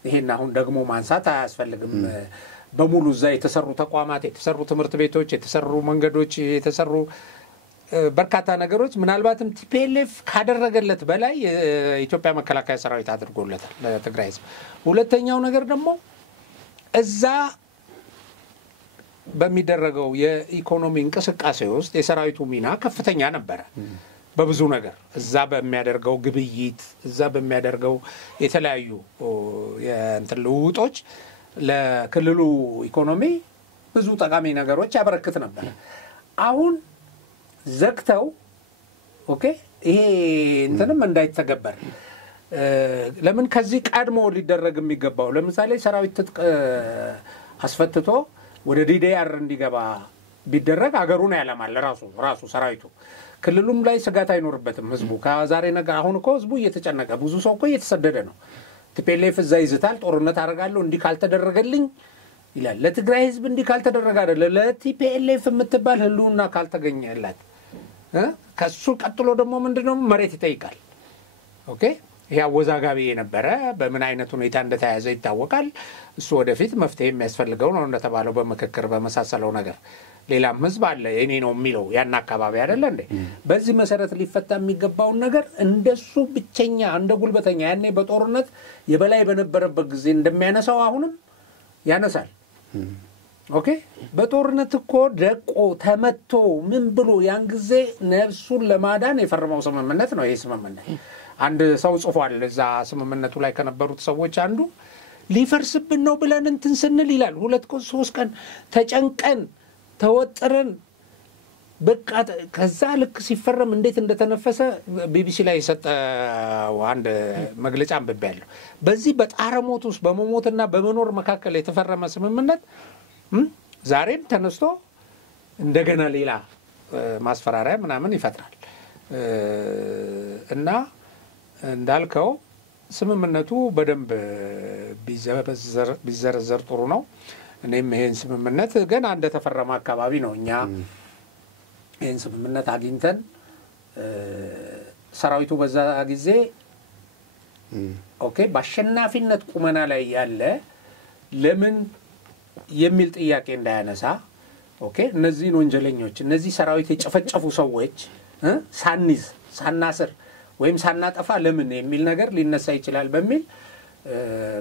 ይሄን አሁን ደግሞ ማንሳት አያስፈልግም በሙሉ እዛ የተሰሩ ተቋማት የተሰሩ ትምህርት ቤቶች የተሰሩ መንገዶች የተሰሩ በርካታ ነገሮች ምናልባትም ቲፒኤልኤፍ ካደረገለት በላይ የኢትዮጵያ መከላከያ ሰራዊት አድርጎለታል ለትግራይ ህዝብ ሁለተኛው ነገር ደግሞ እዛ በሚደረገው የኢኮኖሚ እንቅስቃሴ ውስጥ የሰራዊቱ ሚና ከፍተኛ ነበር በብዙ ነገር እዛ በሚያደርገው ግብይት እዛ በሚያደርገው የተለያዩ የእንትልውጦች ለክልሉ ኢኮኖሚ ብዙ ጠቃሚ ነገሮች ያበረክት ነበር አሁን ዘግተው ኦኬ ይሄ እንትንም እንዳይተገበር ለምን ከዚህ ቀድሞ ሊደረግ የሚገባው ለምሳሌ ሰራዊት ትጥቅ አስፈትቶ ወደ ዲዲአር እንዲገባ ቢደረግ አገሩን ያለማል ራሱ ሰራዊቱ ክልሉም ላይ ስጋት አይኖርበትም ህዝቡ ከዛሬ ነገር አሁን እኮ ህዝቡ እየተጨነቀ ብዙ ሰው እኮ እየተሰደደ ነው ቲፒኤልኤፍ እዛ ይዝታል ጦርነት አደርጋለሁ እንዲህ ካልተደረገልኝ ይላል ለትግራይ ህዝብ እንዲህ ካልተደረገ አይደለ ለቲፒኤልኤፍ የምትባል ህልውና ካልተገኘላት ከሱ ቀጥሎ ደግሞ ምንድነው መሬት ይጠይቃል ኦኬ ያ ወዛጋቢ የነበረ በምን አይነት ሁኔታ እንደተያዘ ይታወቃል እሱ ወደፊት መፍትሄ የሚያስፈልገው ነው እንደተባለው በመከከር በመሳሰለው ነገር ሌላም ህዝብ አለ የኔ ነው የሚለው ያን አካባቢ አይደለ እንዴ በዚህ መሰረት ሊፈታ የሚገባው ነገር እንደሱ ብቸኛ እንደ ጉልበተኛ ያኔ በጦርነት የበላይ በነበረበት ጊዜ እንደሚያነሳው አሁንም ያነሳል ኦኬ በጦርነት እኮ ደቆ ተመቶ ምን ብሎ ያን ጊዜ ነፍሱን ለማዳን የፈረመው ስምምነት ነው ይሄ ስምምነት አንድ ሰው ጽፏል እዛ ስምምነቱ ላይ ከነበሩት ሰዎች አንዱ ሊፈርስብን ነው ብለን እንትን ስንል ይላል 2 ቀን 3 ቀን ተጨንቀን ተወጥረን በቃ ከዛ ልክ ሲፈረም እንዴት እንደተነፈሰ ቢቢሲ ላይ የሰጠው አንድ መግለጫ አንብቤያለሁ በዚህ በጣረሞት ውስጥ በመሞትና በመኖር መካከል የተፈረመ ስምምነት ዛሬም ተነስቶ እንደገና ሌላ ማስፈራሪያ ምናምን ይፈጥራል እና እንዳልከው ስምምነቱ በደንብ ቢዘረዘር ጥሩ ነው እኔም ይሄን ስምምነት ገና እንደተፈረመ አካባቢ ነው እኛ ይሄን ስምምነት አግኝተን ሰራዊቱ በዛ ጊዜ ኦኬ በአሸናፊነት ቁመና ላይ ያለ ለምን የሚል ጥያቄ እንዳያነሳ ኦኬ እነዚህን ወንጀለኞች እነዚህ ሰራዊት የጨፈጨፉ ሰዎች ሳንይዝ ሳናስር ወይም ሳናጠፋ ለምን የሚል ነገር ሊነሳ ይችላል በሚል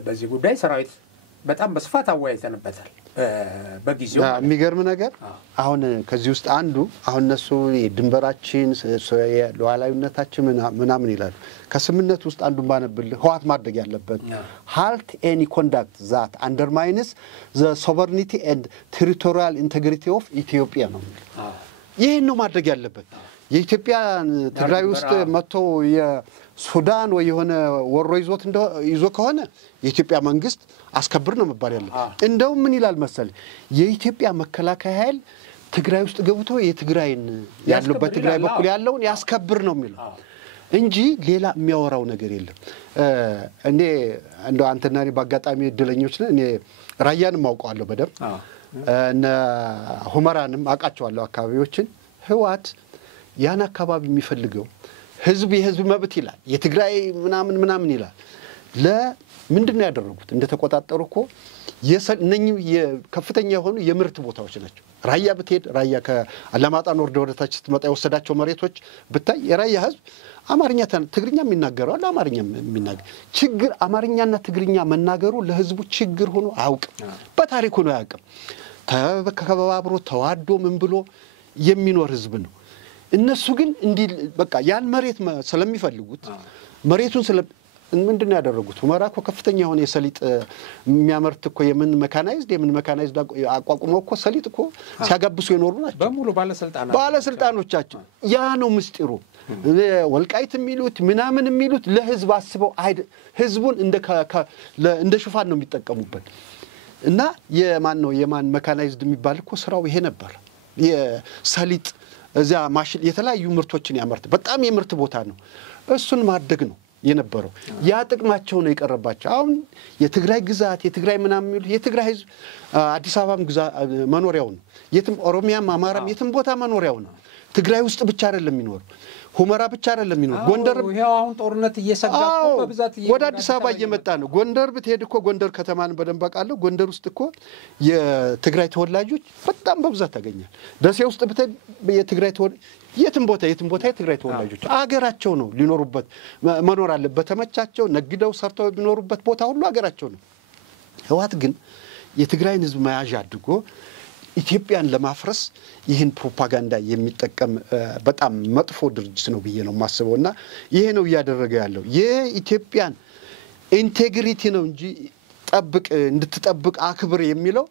በዚህ ጉዳይ ሰራዊት በጣም በስፋት አወያይተንበታል በጊዜው የሚገርም ነገር አሁን ከዚህ ውስጥ አንዱ አሁን እነሱ ድንበራችን ሉዓላዊነታችን ምናምን ይላሉ ከስምምነቱ ውስጥ አንዱን ባነብል ህዋት ማድረግ ያለበት halt any conduct that undermines the sovereignty and territorial integrity of Ethiopia ነው ይሄን ነው ማድረግ ያለበት የኢትዮጵያ ትግራይ ውስጥ መጥቶ የሱዳን ወይ የሆነ ወሮ ይዞ ከሆነ የኢትዮጵያ መንግስት አስከብር ነው መባል ያለው እንደው ምን ይላል መሰል የኢትዮጵያ መከላከያ ኃይል ትግራይ ውስጥ ገብቶ የትግራይን ያሉበት ትግራይ በኩል ያለውን ያስከብር ነው የሚለው እንጂ ሌላ የሚያወራው ነገር የለም እኔ እንደው አንተና በአጋጣሚ እድለኞች ነን እኔ ራያንም አውቀዋለሁ በደም እና ሁመራንም አቃቸዋለሁ አካባቢዎችን ህዋት ያን አካባቢ የሚፈልገው ህዝብ የህዝብ መብት ይላል የትግራይ ምናምን ይላል ለምንድነው ያደረጉት እንደተቆጣጣሩ እኮ የሰነኝ የከፍተኛ የሆኑ የምርት ቦታዎች ናቸው ራያ ብትሄድ ራያ ከአላማጣን ወደታች ስትመጣ የወሰዳቸው መሬቶች ብታይ የራያ ህዝብ አማርኛ ትግርኛ የሚናገረው አለ አማርኛ የሚናገር ችግር አማርኛና ትግርኛ መናገሩ ለህዝቡ ችግር ሆኖ አያውቅም በታሪኩ ነው ያውቅም ተከባብሮ ተዋዶ ምን ብሎ የሚኖር ህዝብ ነው እነሱ ግን እንዲ በቃ ያን መሬት ስለሚፈልጉት መሬቱን ምንድነው ያደረጉት ሁመራኮ ከፍተኛ የሆነ የሰሊጥ የሚያመርት እኮ የምን መካናይዝድ አቋቁመው እኮ ሰሊጥ እኮ ሲያጋብሱ የኖሩ ናቸው በሙሉ ባለስልጣኖቻቸው ያ ነው ምስጢሩ ወልቃይት የሚሉት ምናምን የሚሉት ለህዝብ አስበው ህዝቡን እንደ ሽፋን ነው የሚጠቀሙበት እና የማን መካናይዝድ የሚባል እኮ ስራው ይሄ ነበር የሰሊጥ እዛ ማሽን የተለያዩ ምርቶችን ያመርት በጣም የምርት ቦታ ነው እሱን ማድረግ ነው የነበረው ያ ጥቅማቸው ነው የቀረባቸው አሁን የትግራይ ግዛት የትግራይ ምናምን የሚሉት የትግራይ ህዝብ አዲስ አበባም ግዛት መኖሪያው ነው የትም ኦሮሚያም አማራም የትም ቦታ መኖሪያው ነው ትግራይ ውስጥ ብቻ አይደለም የሚኖር ሁመራ ብቻ አይደለም የሚኖር ጎንደር ይሄው አሁን ጦርነት እየሰጋው በብዛት ወደ አዲስ አበባ እየመጣ ነው ጎንደር ብትሄድ እኮ ጎንደር ከተማን በደንብ አቃለው ጎንደር ውስጥ እኮ የትግራይ ተወላጆች በጣም በብዛት ታገኛል ደሴ ውስጥ ብትሄድ የትግራይ የትም ቦታ የትግራይ ተወላጆች አገራቸው ነው ሊኖሩበት መኖር አለበት ተመቻቸው ነግደው ሰርተው ቢኖሩበት ቦታ ሁሉ አገራቸው ነው ህዋት ግን የትግራይን ህዝብ ማያዣ አድርጎ ኢትዮጵያን ለማፍረስ ይህን ፕሮፓጋንዳ የሚጠቀም በጣም መጥፎ ድርጅት ነው ብዬ ነው ማስበውና ይሄ ነው ያደረገ ያለው የኢትዮጵያን ኢንቴግሪቲ ነው እንጂ እንድትጠብቅ አክብር የሚለው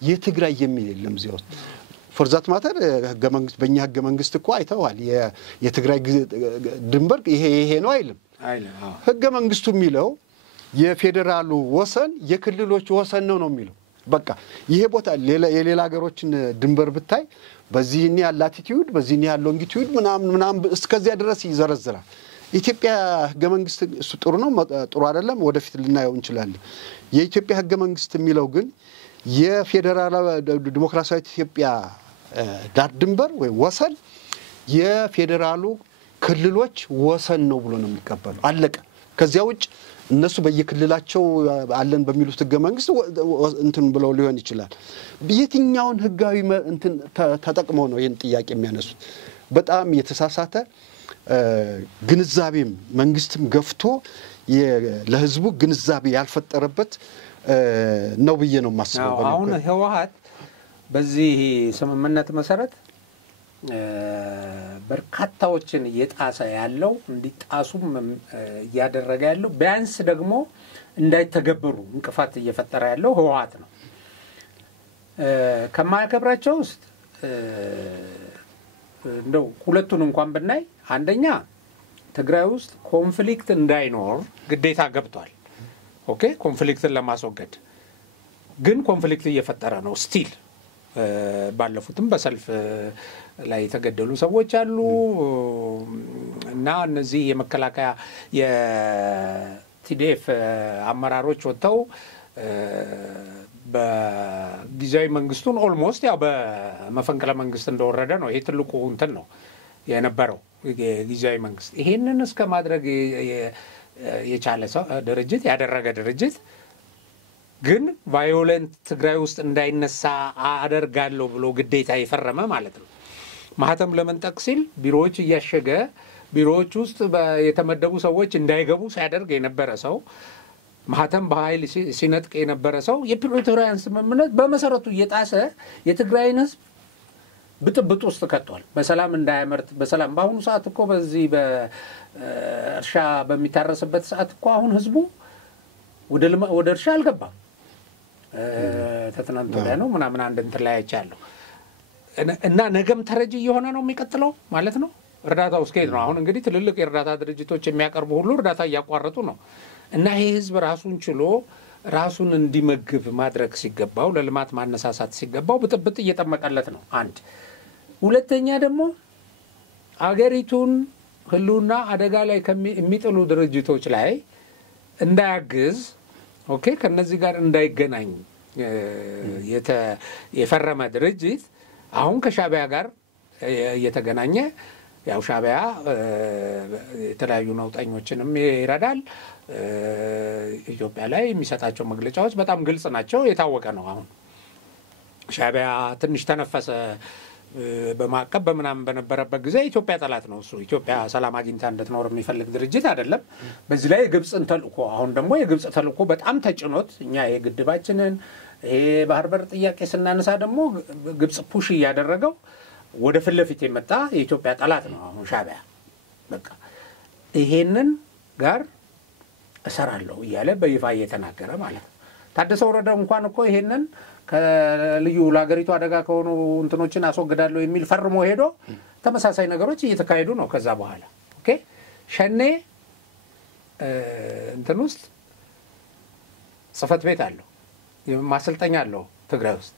የትግራይ የሚል የለም ዚያው ፎርዛት ማተር ህገ መንግስት በእኛ ህገ መንግስት እኮ አይተዋል የትግራይ ድንበር ይሄ ነው አይልም ህገ መንግስቱ የሚለው የፌዴራሉ ወሰን የክልሎች ወሰን ነው የሚለው በቃ ይሄ ቦታ የሌላ ሀገሮችን ድንበር ብታይ በዚህኛ ላቲቲዩድ በዚህኛ ሎንጊቲዩድ ምናምን እስከዚያ ድረስ ይዘረዝራል ኢትዮጵያ ህገ መንግስት እሱ ጥሩ ነው ጥሩ አይደለም ወደፊት ልናየው እንችላለን የኢትዮጵያ ህገ መንግስት የሚለው ግን የፌዴራል ዲሞክራሲያዊ ኢትዮጵያ ዳር ድንበር ወይ ወሰን የፌዴራሉ ክልሎች ወሰን ነው ብሎ ነው የሚቀበለው አለቀ ከዚያ ውጭ እነሱ በየክልላቸው አለን በሚሉት ህገ መንግስት እንትን ብለው ሊሆን ይችላል በየትኛውን ህጋዊ እንትን ተጠቅመው ነው ይሄን ጥያቄ የሚያነሱት በጣም የተሳሳተ ግንዛቤም መንግስትም ገፍቶ ለህዝቡ ግንዛቤ ያልፈጠረበት ነው ብዬ ነው ማስበው አሁን ህወሓት በዚህ ስምምነት መሰረት በርካታዎችን እየጣሰ ያለው እንዲጣሱም ያደረገ ያለው ቢያንስ ደግሞ እንዳይተገበሩ እንቅፋት እየፈጠረ ያለው ህወሓት ነው ከማያከብራቸው ውስጥ እንደው ሁለቱን እንኳን ብናይ አንደኛ ትግራይ ውስጥ ኮንፍሊክት እንዳይኖር ግዴታ ገብቷል ኦኬ ኮንፍሊክትን ለማስወገድ ግን ኮንፍሊክት እየፈጠረ ነው ስቲል ባለፉትም በሰልፍ ላይ የተገደሉ ሰዎች አሉ እና እነዚህ የመከላከያ የቲዲኤፍ አመራሮች ወጥተው በጊዜያዊ መንግስቱን ኦልሞስት ያው በመፈንቅለ መንግስት እንደወረደ ነው ይሄ ትልቁ እንትን ነው የነበረው ጊዜያዊ መንግስት ይሄንን እስከ ማድረግ የቻለ ሰው ድርጅት ያደረገ ድርጅት ግን ቫዮለንት ትግራይ ውስጥ እንዳይነሳ አደርጋለሁ ብሎ ግዴታ ይፈረመ ማለት ነው ማህተም ለመንጠቅ ሲል ቢሮዎች እያሸገ ቢሮዎች ውስጥ የተመደቡ ሰዎች እንዳይገቡ ሲያደርግ የነበረ ሰው ማህተም በኃይል ሲነጥቅ የነበረ ሰው የፕሪቶሪያን ስምምነት በመሰረቱ እየጣሰ የትግራይን ህዝብ ብጥብጥ ውስጥ ከቷል በሰላም እንዳያመርት በሰላም በአሁኑ ሰዓት እኮ በዚህ በእርሻ በሚታረስበት ሰዓት እኮ አሁን ህዝቡ ወደ እርሻ አልገባም ተተናንቶ ላይ ነው ምናምን አንድ እንትን ላይ አይቻለሁ እና ነገም ተረጂ የሆነ ነው የሚቀጥለው ማለት ነው እርዳታው እስከሄድ ነው አሁን እንግዲህ ትልልቅ የእርዳታ ድርጅቶች የሚያቀርቡ ሁሉ እርዳታ እያቋረጡ ነው እና ይሄ ህዝብ ራሱን ችሎ ራሱን እንዲመግብ ማድረግ ሲገባው ለልማት ማነሳሳት ሲገባው ብጥብጥ እየጠመቀለት ነው አንድ ሁለተኛ ደግሞ አገሪቱን ህልውና አደጋ ላይ ከሚጥሉ ድርጅቶች ላይ እንዳያግዝ ኦኬ ከነዚህ ጋር እንዳይገናኝ የፈረመ ድርጅት አሁን ከሻቢያ ጋር እየተገናኘ ያው ሻቢያ የተለያዩ ነውጠኞችንም ይረዳል ኢትዮጵያ ላይ የሚሰጣቸው መግለጫዎች በጣም ግልጽ ናቸው የታወቀ ነው አሁን ሻቢያ ትንሽ ተነፈሰ በማቀብ በመናም በነበረበት ጊዜ ኢትዮጵያ ጠላት ነው እሱ ኢትዮጵያ ሰላም አግኝታ እንድትኖር የሚፈልግ ድርጅት አይደለም በዚህ ላይ ግብጽን ተልቆ አሁን ደግሞ የግብጽ ተልቆ በጣም ተጭኖት እኛ የግድባችንን ባህር በር ጥያቄ ስናነሳ ደግሞ ግብጽ ፑሽ ያደረገው ወደ ፍለፊት የመጣ የኢትዮጵያ ጠላት ነው አሁን ሻቢያ በቃ ይሄንን ጋር እሰራለሁ ይያለ በይፋ እየተናገረ ማለት ነው ታደሰ ወረደ እንኳን እኮ ይሄንን ከልዩ ለሀገሪቱ አደጋ ከሆኑ እንትኖችን አስወግዳለሁ የሚል ፈርሞ ሄዶ ተመሳሳይ ነገሮች እየተካሄዱ ነው ከዛ በኋላ ኦኬ ሸኔ እንትን ውስጥ ጽፈት ቤት አለው ማሰልጠኛ አለው ትግራይ ውስጥ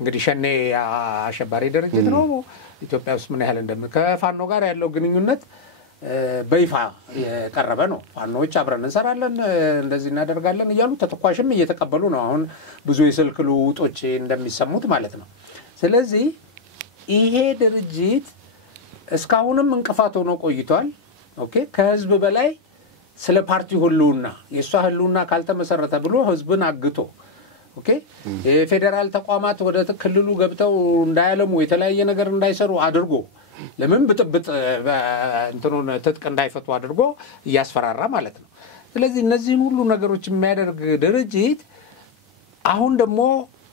እንግዲህ ሸኔ አሸባሪ ድርጅት ነው ኢትዮጵያ ውስጥ ምን ያህል ከፋኖ ጋር ያለው ግንኙነት በይፋ የቀረበ ነው ፋኖዎች አብረን እንሰራለን እንደዚህ እናደርጋለን እያሉ ተተኳሽም እየተቀበሉ ነው አሁን ብዙ የስልክ ልውጦች እንደሚሰሙት ማለት ነው ስለዚህ ይሄ ድርጅት እስካሁንም እንቅፋት ሆኖ ቆይቷል ኦኬ ከህዝብ በላይ ስለ ፓርቲ ሁሉና የሷ ሁሉና ካልተመሰረተ ብሎ ህዝብን አግቶ ኦኬ የፌደራል ተቋማት ወደ ክልሉ ገብተው እንዳያለሙ የተለያየ ነገር እንዳይሰሩ አድርጎ ለምን ብጥብጥ እንትኑን ተጥቅ እንዳይፈቱ አድርጎ ያስፈራራ ማለት ነው ስለዚህ እነዚህን ሁሉ ነገሮች የሚያደርግ ድርጅት አሁን ደግሞ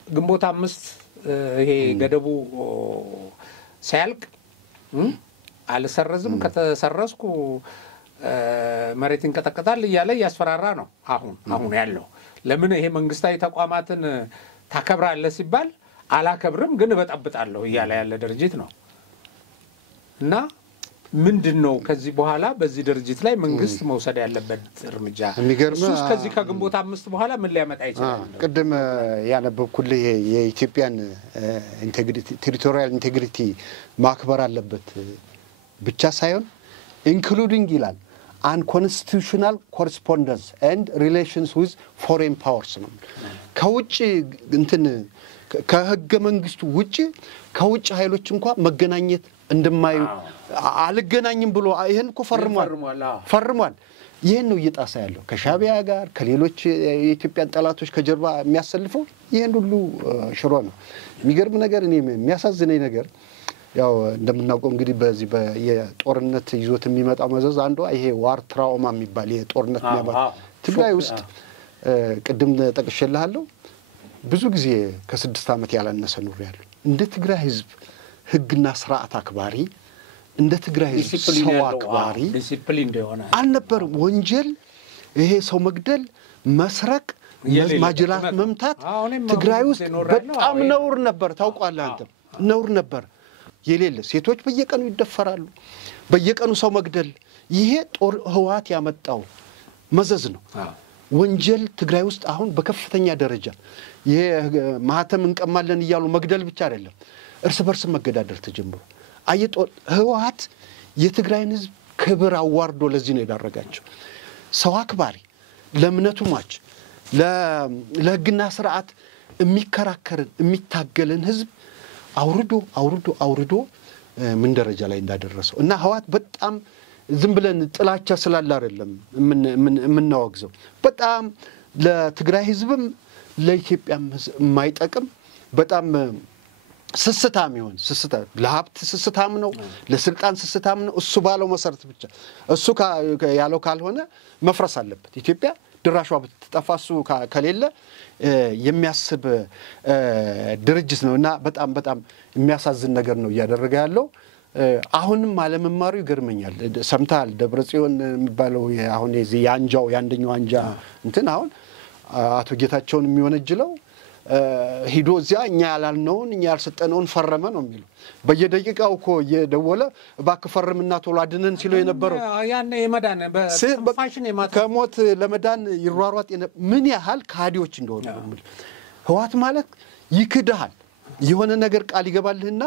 ግንቦት 5 ይሄ ገደቡ ሲያልቅ አልሰረዝም ከተሰረስኩ መሬትን ከተቀጣል ይያለ ያስፈራራ ነው አሁን ያለው ለምን ይሄ መንግስታዊ ተቋማትን ታከብራለህ ሲባል አላከብርም ግን በጣብጣለሁ ይያለ ያለ ድርጅት ነው እና ምንድነው ከዚህ በኋላ በዚህ ድርጅት ላይ መንግስት መውሰድ ያለበት እርምጃ እሱስ ከዚህ ከግንቦት 5 በኋላ ምን ሊያመጣ ይችላል? ቅድም ያነበብኩልህ የኢትዮጵያን ኢንቴግሪቲ ቴሪቶሪያል ኢንቴግሪቲ ማክበር አለበት ብቻ ሳይሆን ኢንክሉዲንግ ይላል unconstitutional correspondence and relations with foreign powers ነው ከውጭ እንትን ከህገ መንግስቱ ውጪ ከውጭ ኃይሎች እንኳን መገናኘት እንደማዩ አልገናኝም ብሎ ይሄን እኮ ፈርሟል ይሄን ነው እየጣሳ ያለው ከሻቢያ ጋር ከሌሎች የኢትዮጵያን ጠላቶች ከጀርባ የሚያሰልፈው ይሄን ሁሉ ሽሮ ነው የሚገርም ነገር እኔ የሚያሳዝነኝ ነገር ያው እንደምናውቀው እንግዲህ በዚህ የጦርነት ይዞት የሚመጣው መዘዝ አንዱ ይሄ ዋር ትራውማ የሚባል የጦርነት የሚያመጣ ትግራይ ውስጥ ቅድም ተጠቅሼልሃለሁ ብዙ ጊዜ ከ6 ዓመት ያላነሰ ኑር ያለው እንደ ትግራይ ህዝብ ህግና ስርዓት አክባሪ እንደ ትግራይ ህዝብ ሰው አክባሪ ዲሲፕሊን እንደሆነ አልነበር ወንጀል ይሄ ሰው መግደል መስረቅ ማጅራት መምታት ትግራይ ውስጥ በጣም ነውር ነበር ታውቃለህ አንተ ነውር ነበር የሌለ ሴቶች በየቀኑ ይደፈራሉ በየቀኑ ሰው መግደል ይሄ ጦር ህዋት ያመጣው መዘዝ ነው ወንጀል ትግራይ ውስጥ አሁን በከፍተኛ ደረጃ ይሄ ማህተም እንቀማለን ይያሉ መግደል ብቻ አይደለም እርስ በርስ መገዳደል ተጀምሮ አየጦ ህዋት የትግራይን ህዝብ ክብር አዋርዶ ለዚህ ነው ያደረጋቸው ሰው አክባሪ ለምነቱ ማች ለህግና ስርዓት የሚከራከርን የሚታገልን ህዝብ አውርዶ ምን ደረጃ ላይ እንዳደረሰው እና ህዋት በጣም ዝም ብለን ጥላቻ ስላለ አይደለም ምንናወግዘው በጣም ለትግራይ ህዝብም ለኢትዮጵያም የማይጠቅም በጣም ስስታም ይሆን ለሀብት ስስታም ነው ለስልጣን ስስታም ነው እሱ ባለው መሰረት ብቻ እሱ ያለው ካልሆነ መፍረስ አለበት ኢትዮጵያ ድራሿ በተጠፋሱ ከሌለ የሚያስብ ድርጅት ነውና በጣም የሚያሳዝን ነገር ነው ያደረገ ያለው አሁንም ማለመማሩ ይገርመኛል ሰምታል ደብረጽዮን የሚባለው አሁን የዚህ ያንጃው ያንደኛው አንጃ እንትን አሁን አቶ ጌታቸውን የሚወነጅለው ሂዶ እዚያ እኛ ያላልነውን እኛ ያልሰጠነውን ፈረመ ነው የሚለው በየደቂቃው እኮ የደወለ ባክፈርምና ቶሎ አድነን ሲለው የነበረው ያኔ የመዳን በፋሽን የማታ ከሞት ለመዳን ይሯሯጥ ምን ያህል ካዲዎች እንደሆነ ነው ህዋት ማለት ይክዳል የሆነ ነገር ቃል ይገባልህና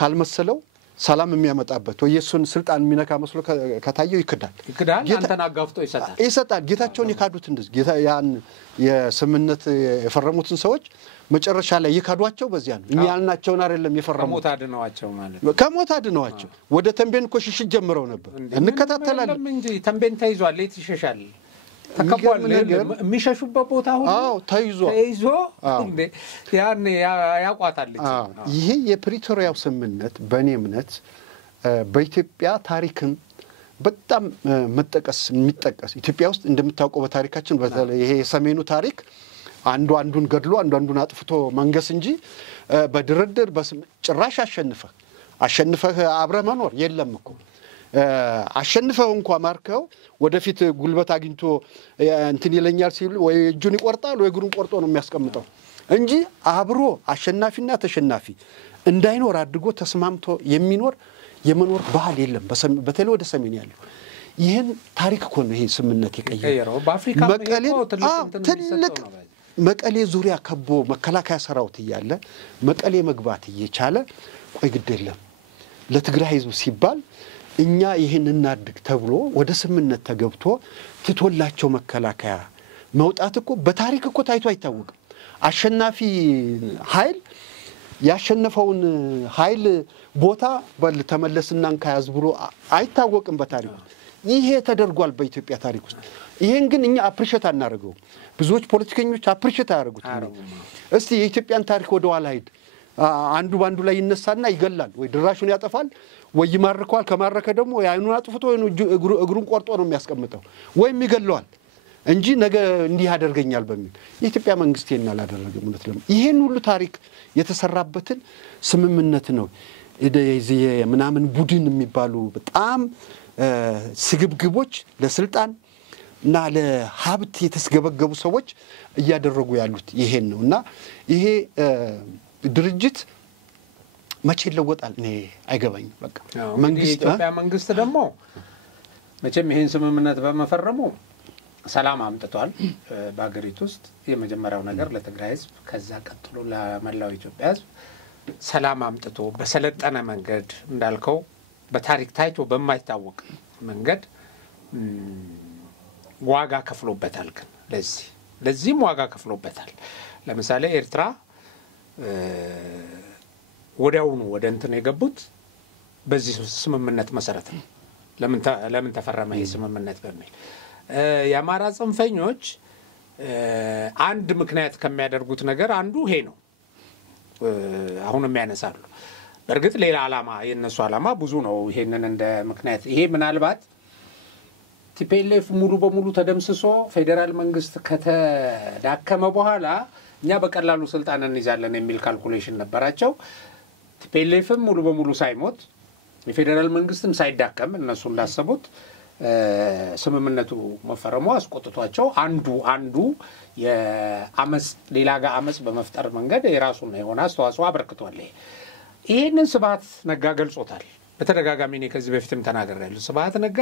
ካልመሰለው ሰላም የሚያመጣበት ወይ የሱን ስልጣን የሚነካ መስሎ ከታየው ይክዳል አንተን አጋፍቶ ይሰጣል ጌታቸውን የካዱት እንደዚህ ጌታ ያን የስምነት የፈረሙትን ሰዎች መጨረሻ ላይ ይካዷቸው በዚያ ነው እኛ ያልናቸውን አይደለም የፈረሙት ከሞት አድነዋቸው ወደ ተንቤን እኮ ሽሽት ጀምረው ነበር እንከታተላለን እንጂ ተንቤን ተይዟል ለት ይሸሻል ተከቧል የሚሸሹበት ቦታ ሁሉ ተይዞ እንዴ ያን ያቋታል ይሄ የፕሪቶሪያው ስምነት በእኔ እምነት በኢትዮጵያ ታሪክም በጣም መጠቀስ የሚጠቀስ ኢትዮጵያ ውስጥ እንደምታውቀው በታሪካችን በተለይ ይሄ የሰሜኑ ታሪክ አንዱን ገድሎ አንዱን አጥፍቶ መንገስ እንጂ በድርድር ጭራሽ አሸንፈህ አብረ መኖር የለም እኮ አሸንፈው እንኳን ማርከው ወደፊት ጉልበት አግኝቶ እንትን ይለኛል ሲል ወይ እጁን ይቆርጣል ወይ እግሩን ቆርጦ ነው የሚያስቀምጠው እንጂ አብሮ አሸናፊና ተሸናፊ እንዳይኖር አድርጎ ተስማምቶ የመኖር ባህል የለም በተለይ ወደ ሰሜን ያለው ይሄን ታሪክ እኮ ነው ይሄ ስምነት የቀየረው በአፍሪካ ትልቅ መቀሌ ዙሪያ ከቦ መከላከያ ሰራዊት ይያለ መቀሌ መግባት እየቻለ ቆይ ግድ የለም ለትግራይ ህዝብ ሲባል እኛ ይሄን እናድግ ተብሎ ወደ ስምነት ተገብቶ ትቶላቸው መከላከያ መውጣት እኮ በታሪክ እኮ ታይቶ አይታወቅም አሸናፊ ኃይል ያሸነፈውን ኃይል ቦታ ተመለስና እንካያዝ ብሎ አይታወቅም በታሪክ ይሄ ተደርጓል በኢትዮጵያ ታሪክ ውስጥ ይሄን ግን እኛ አፕሪሼት አናረጋው ብዙዎች ፖለቲከኞች አፕሪሼት ያደርጉት እስቲ የኢትዮጵያን ታሪክ ወደ ኋላ ሄድ አንዱ ባንዱ ላይ ይነሳና ይገላል ወይ ድራሹን ያጠፋል ወይ ይማርከዋል ከማረከ ደግሞ ያይኑን አጥፍቶ ወይ እግሩን ቆርጦ ነው የሚያስቀምጠው ወይ ይገለዋል እንጂ ነገ እንዲህ ያደርገኛል በሚል የኢትዮጵያ መንግስት የናል አደረገም ማለት ነው ይሄን ሁሉ ታሪክ የተሰራበትን ስምምነት ነው እዚህ ምናምን ቡድን የሚባሉ በጣም ስግብግቦች ለስልጣን እና ለሀብት የተስገበገቡ ሰዎች እያደረጉ ያሉት ይሄን ነውና ይሄ ድርጅት መቼ ይለወጣል እኔ አይገባኝም በቃ መንግስት የኢትዮጵያ መንግስት ደግሞ መቼም ይሄን ስምምነት በመፈረሙ ሰላም አምጥቷል በአገሪቱ ውስጥ የመጀመሪያው ነገር ለትግራይ ህዝብ ከዛ ቀጥሎ ለመላው ኢትዮጵያ ህዝብ ሰላም አምጥቶ በሰለጠነ መንገድ እንዳልከው በታሪክ ታይቶ በማይታወቅ መንገድ ዋጋ ከፍሎበታል ግን ለዚህም ዋጋ ከፍሎበታል ለምሳሌ ኤርትራ ወዲያውኑ ወደ እንትን የገቡት በዚህ ስምምነት መሰረት ነው ለምን ተፈረመ ይሄ ስምምነት በሚል የአማራ ጽንፈኞች አንድ ምክንያት ከሚያደርጉት ነገር አንዱ ይሄ ነው አሁንም ያነሳሉ በርግጥ ሌላ ዓላማ የነሱ ዓላማ ብዙ ነው ይሄንን እንደ ምክንያት ይሄ ምናልባት ቲፒኤልኤፍ ሙሉ በሙሉ ተደምስሶ ፌደራል መንግስት ከተዳከመ በኋላ እኛ በቀላሉ ስልጣን እንይዛለን የሚል ካልኩሌሽን ነበራቸው ቲፒኤልኤፍም ሙሉ በሙሉ ሳይሞት የፌደራል መንግስትም ሳይዳከም እነሱ እንዳሰቡት ስምምነቱ መፈረሙ አስቆጥቷቸው አንዱ የአመጽ ሌላ ጋር አመጽ በመፍጠር መንገድ የራሱን የሆነ አስተዋጽኦ አበርክቷል ይሄንን ስብሐት ነጋ ገልጾታል በተደጋጋሚ ነው ከዚህ በፊትም ተናግሬያለሁ ስብሐት ነጋ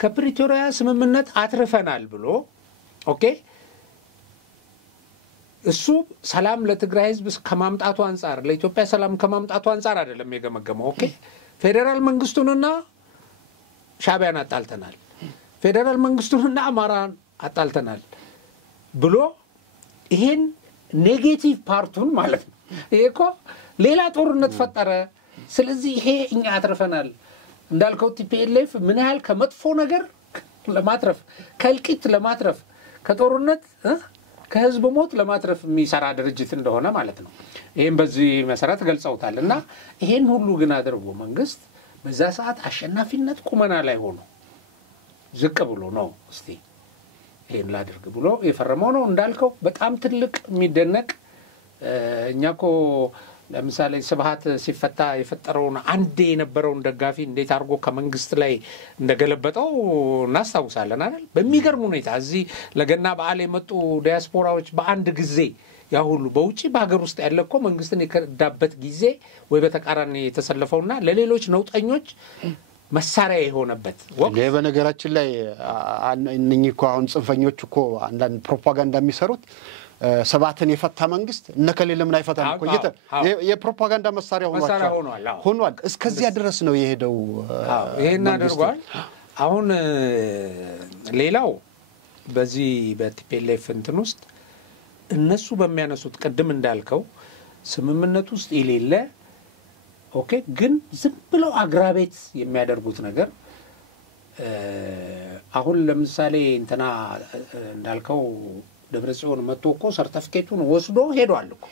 ከፕሪቶሪያ ስምምነት አትርፈናል ብሎ ኦኬ እሱ ሰላም ለትግራይ ህዝብ ከማምጣቱ አንፃር ለኢትዮጵያ ሰላም ከማምጣቱ አንፃር አይደለም የገመገመው ኦኬ ፌደራል መንግስቱንና ሻዕቢያን አጣልተናል ፌደራል መንግስቱንና አማራን አጣልተናል ብሎ ይሄን ኔጌቲቭ ፓርቱን ማለት ነው ይሄኮ ሌላ ጦርነት ፈጠረ ስለዚህ ይሄ እኛ አትርፈናል እንዳልከው ቲፒኤልኤፍ ምን ያህል ከመጥፎ ነገር ለማትረፍ ከልቂት ለማትረፍ ከጦርነት ከህዝብ ሞት ለማትረፍ የሚሰራ ድርጅት እንደሆነ ማለት ነው ይሄን በዚህ መሰረት ገልጸውታልና ይሄን ሁሉ ግን አድርጎ መንግስት በዛ ሰዓት አሸናፊነት ቁመና ላይ ሆኖ ዝቅ ብሎ ነው እስቲ ይሄን ላድርግ ብሎ የፈረመው ነው እንዳልከው በጣም ትልቅ የሚደነቅ እኛኮ ለምሳሌ ስብሐት ሲፈታ የፈጠረውን አንዴ የነበረውን ደጋፊ እንዴት አርጎ ከመንግስት ላይ እንደገለበጠው እናስታውሳለን አይደል በሚገርም ሁኔታ እዚህ ለገና በዓል የመጡ ዲያስፖራዎች በአንድ ጊዜ ያ ሁሉ በውጪ በአገር ውስጥ ያለኮ መንግስትን የከዳበት ጊዜ ወይ በተቃራኒ የተሰለፈውና ለሌሎች ነውጠኞች መሳሪያ የሆነበት ወቅት ለበነገራችን ላይ እነኚህ እኮ አሁን ጽንፈኞች እኮ አንዳንድ ፕሮፓጋንዳ የሚሰሩት ሰባትን የፈታ መንግስት እነከሌ ለምን አይፈታም እኮ የፕሮፓጋንዳ መሳሪያ ሆኗል እስከዚያ ድረስ ነው የሄደው ይሄን አድርጓል አሁን ሌላው በዚህ በቲፒኤልኤፍ እንትን ውስጥ እነሱ በሚያነሱት ቀደም እንዳልከው ስምምነት ውስጥ የሌለ ኦኬ ግን ዝም ብለው አግራቤት የሚያደርጉት ነገር አሁን ለምሳሌ እንትና እንዳልከው ደብረጽዮን መጥቶ እኮ ሰርቲፊኬቱን ወስዶ ሄዷል እኮ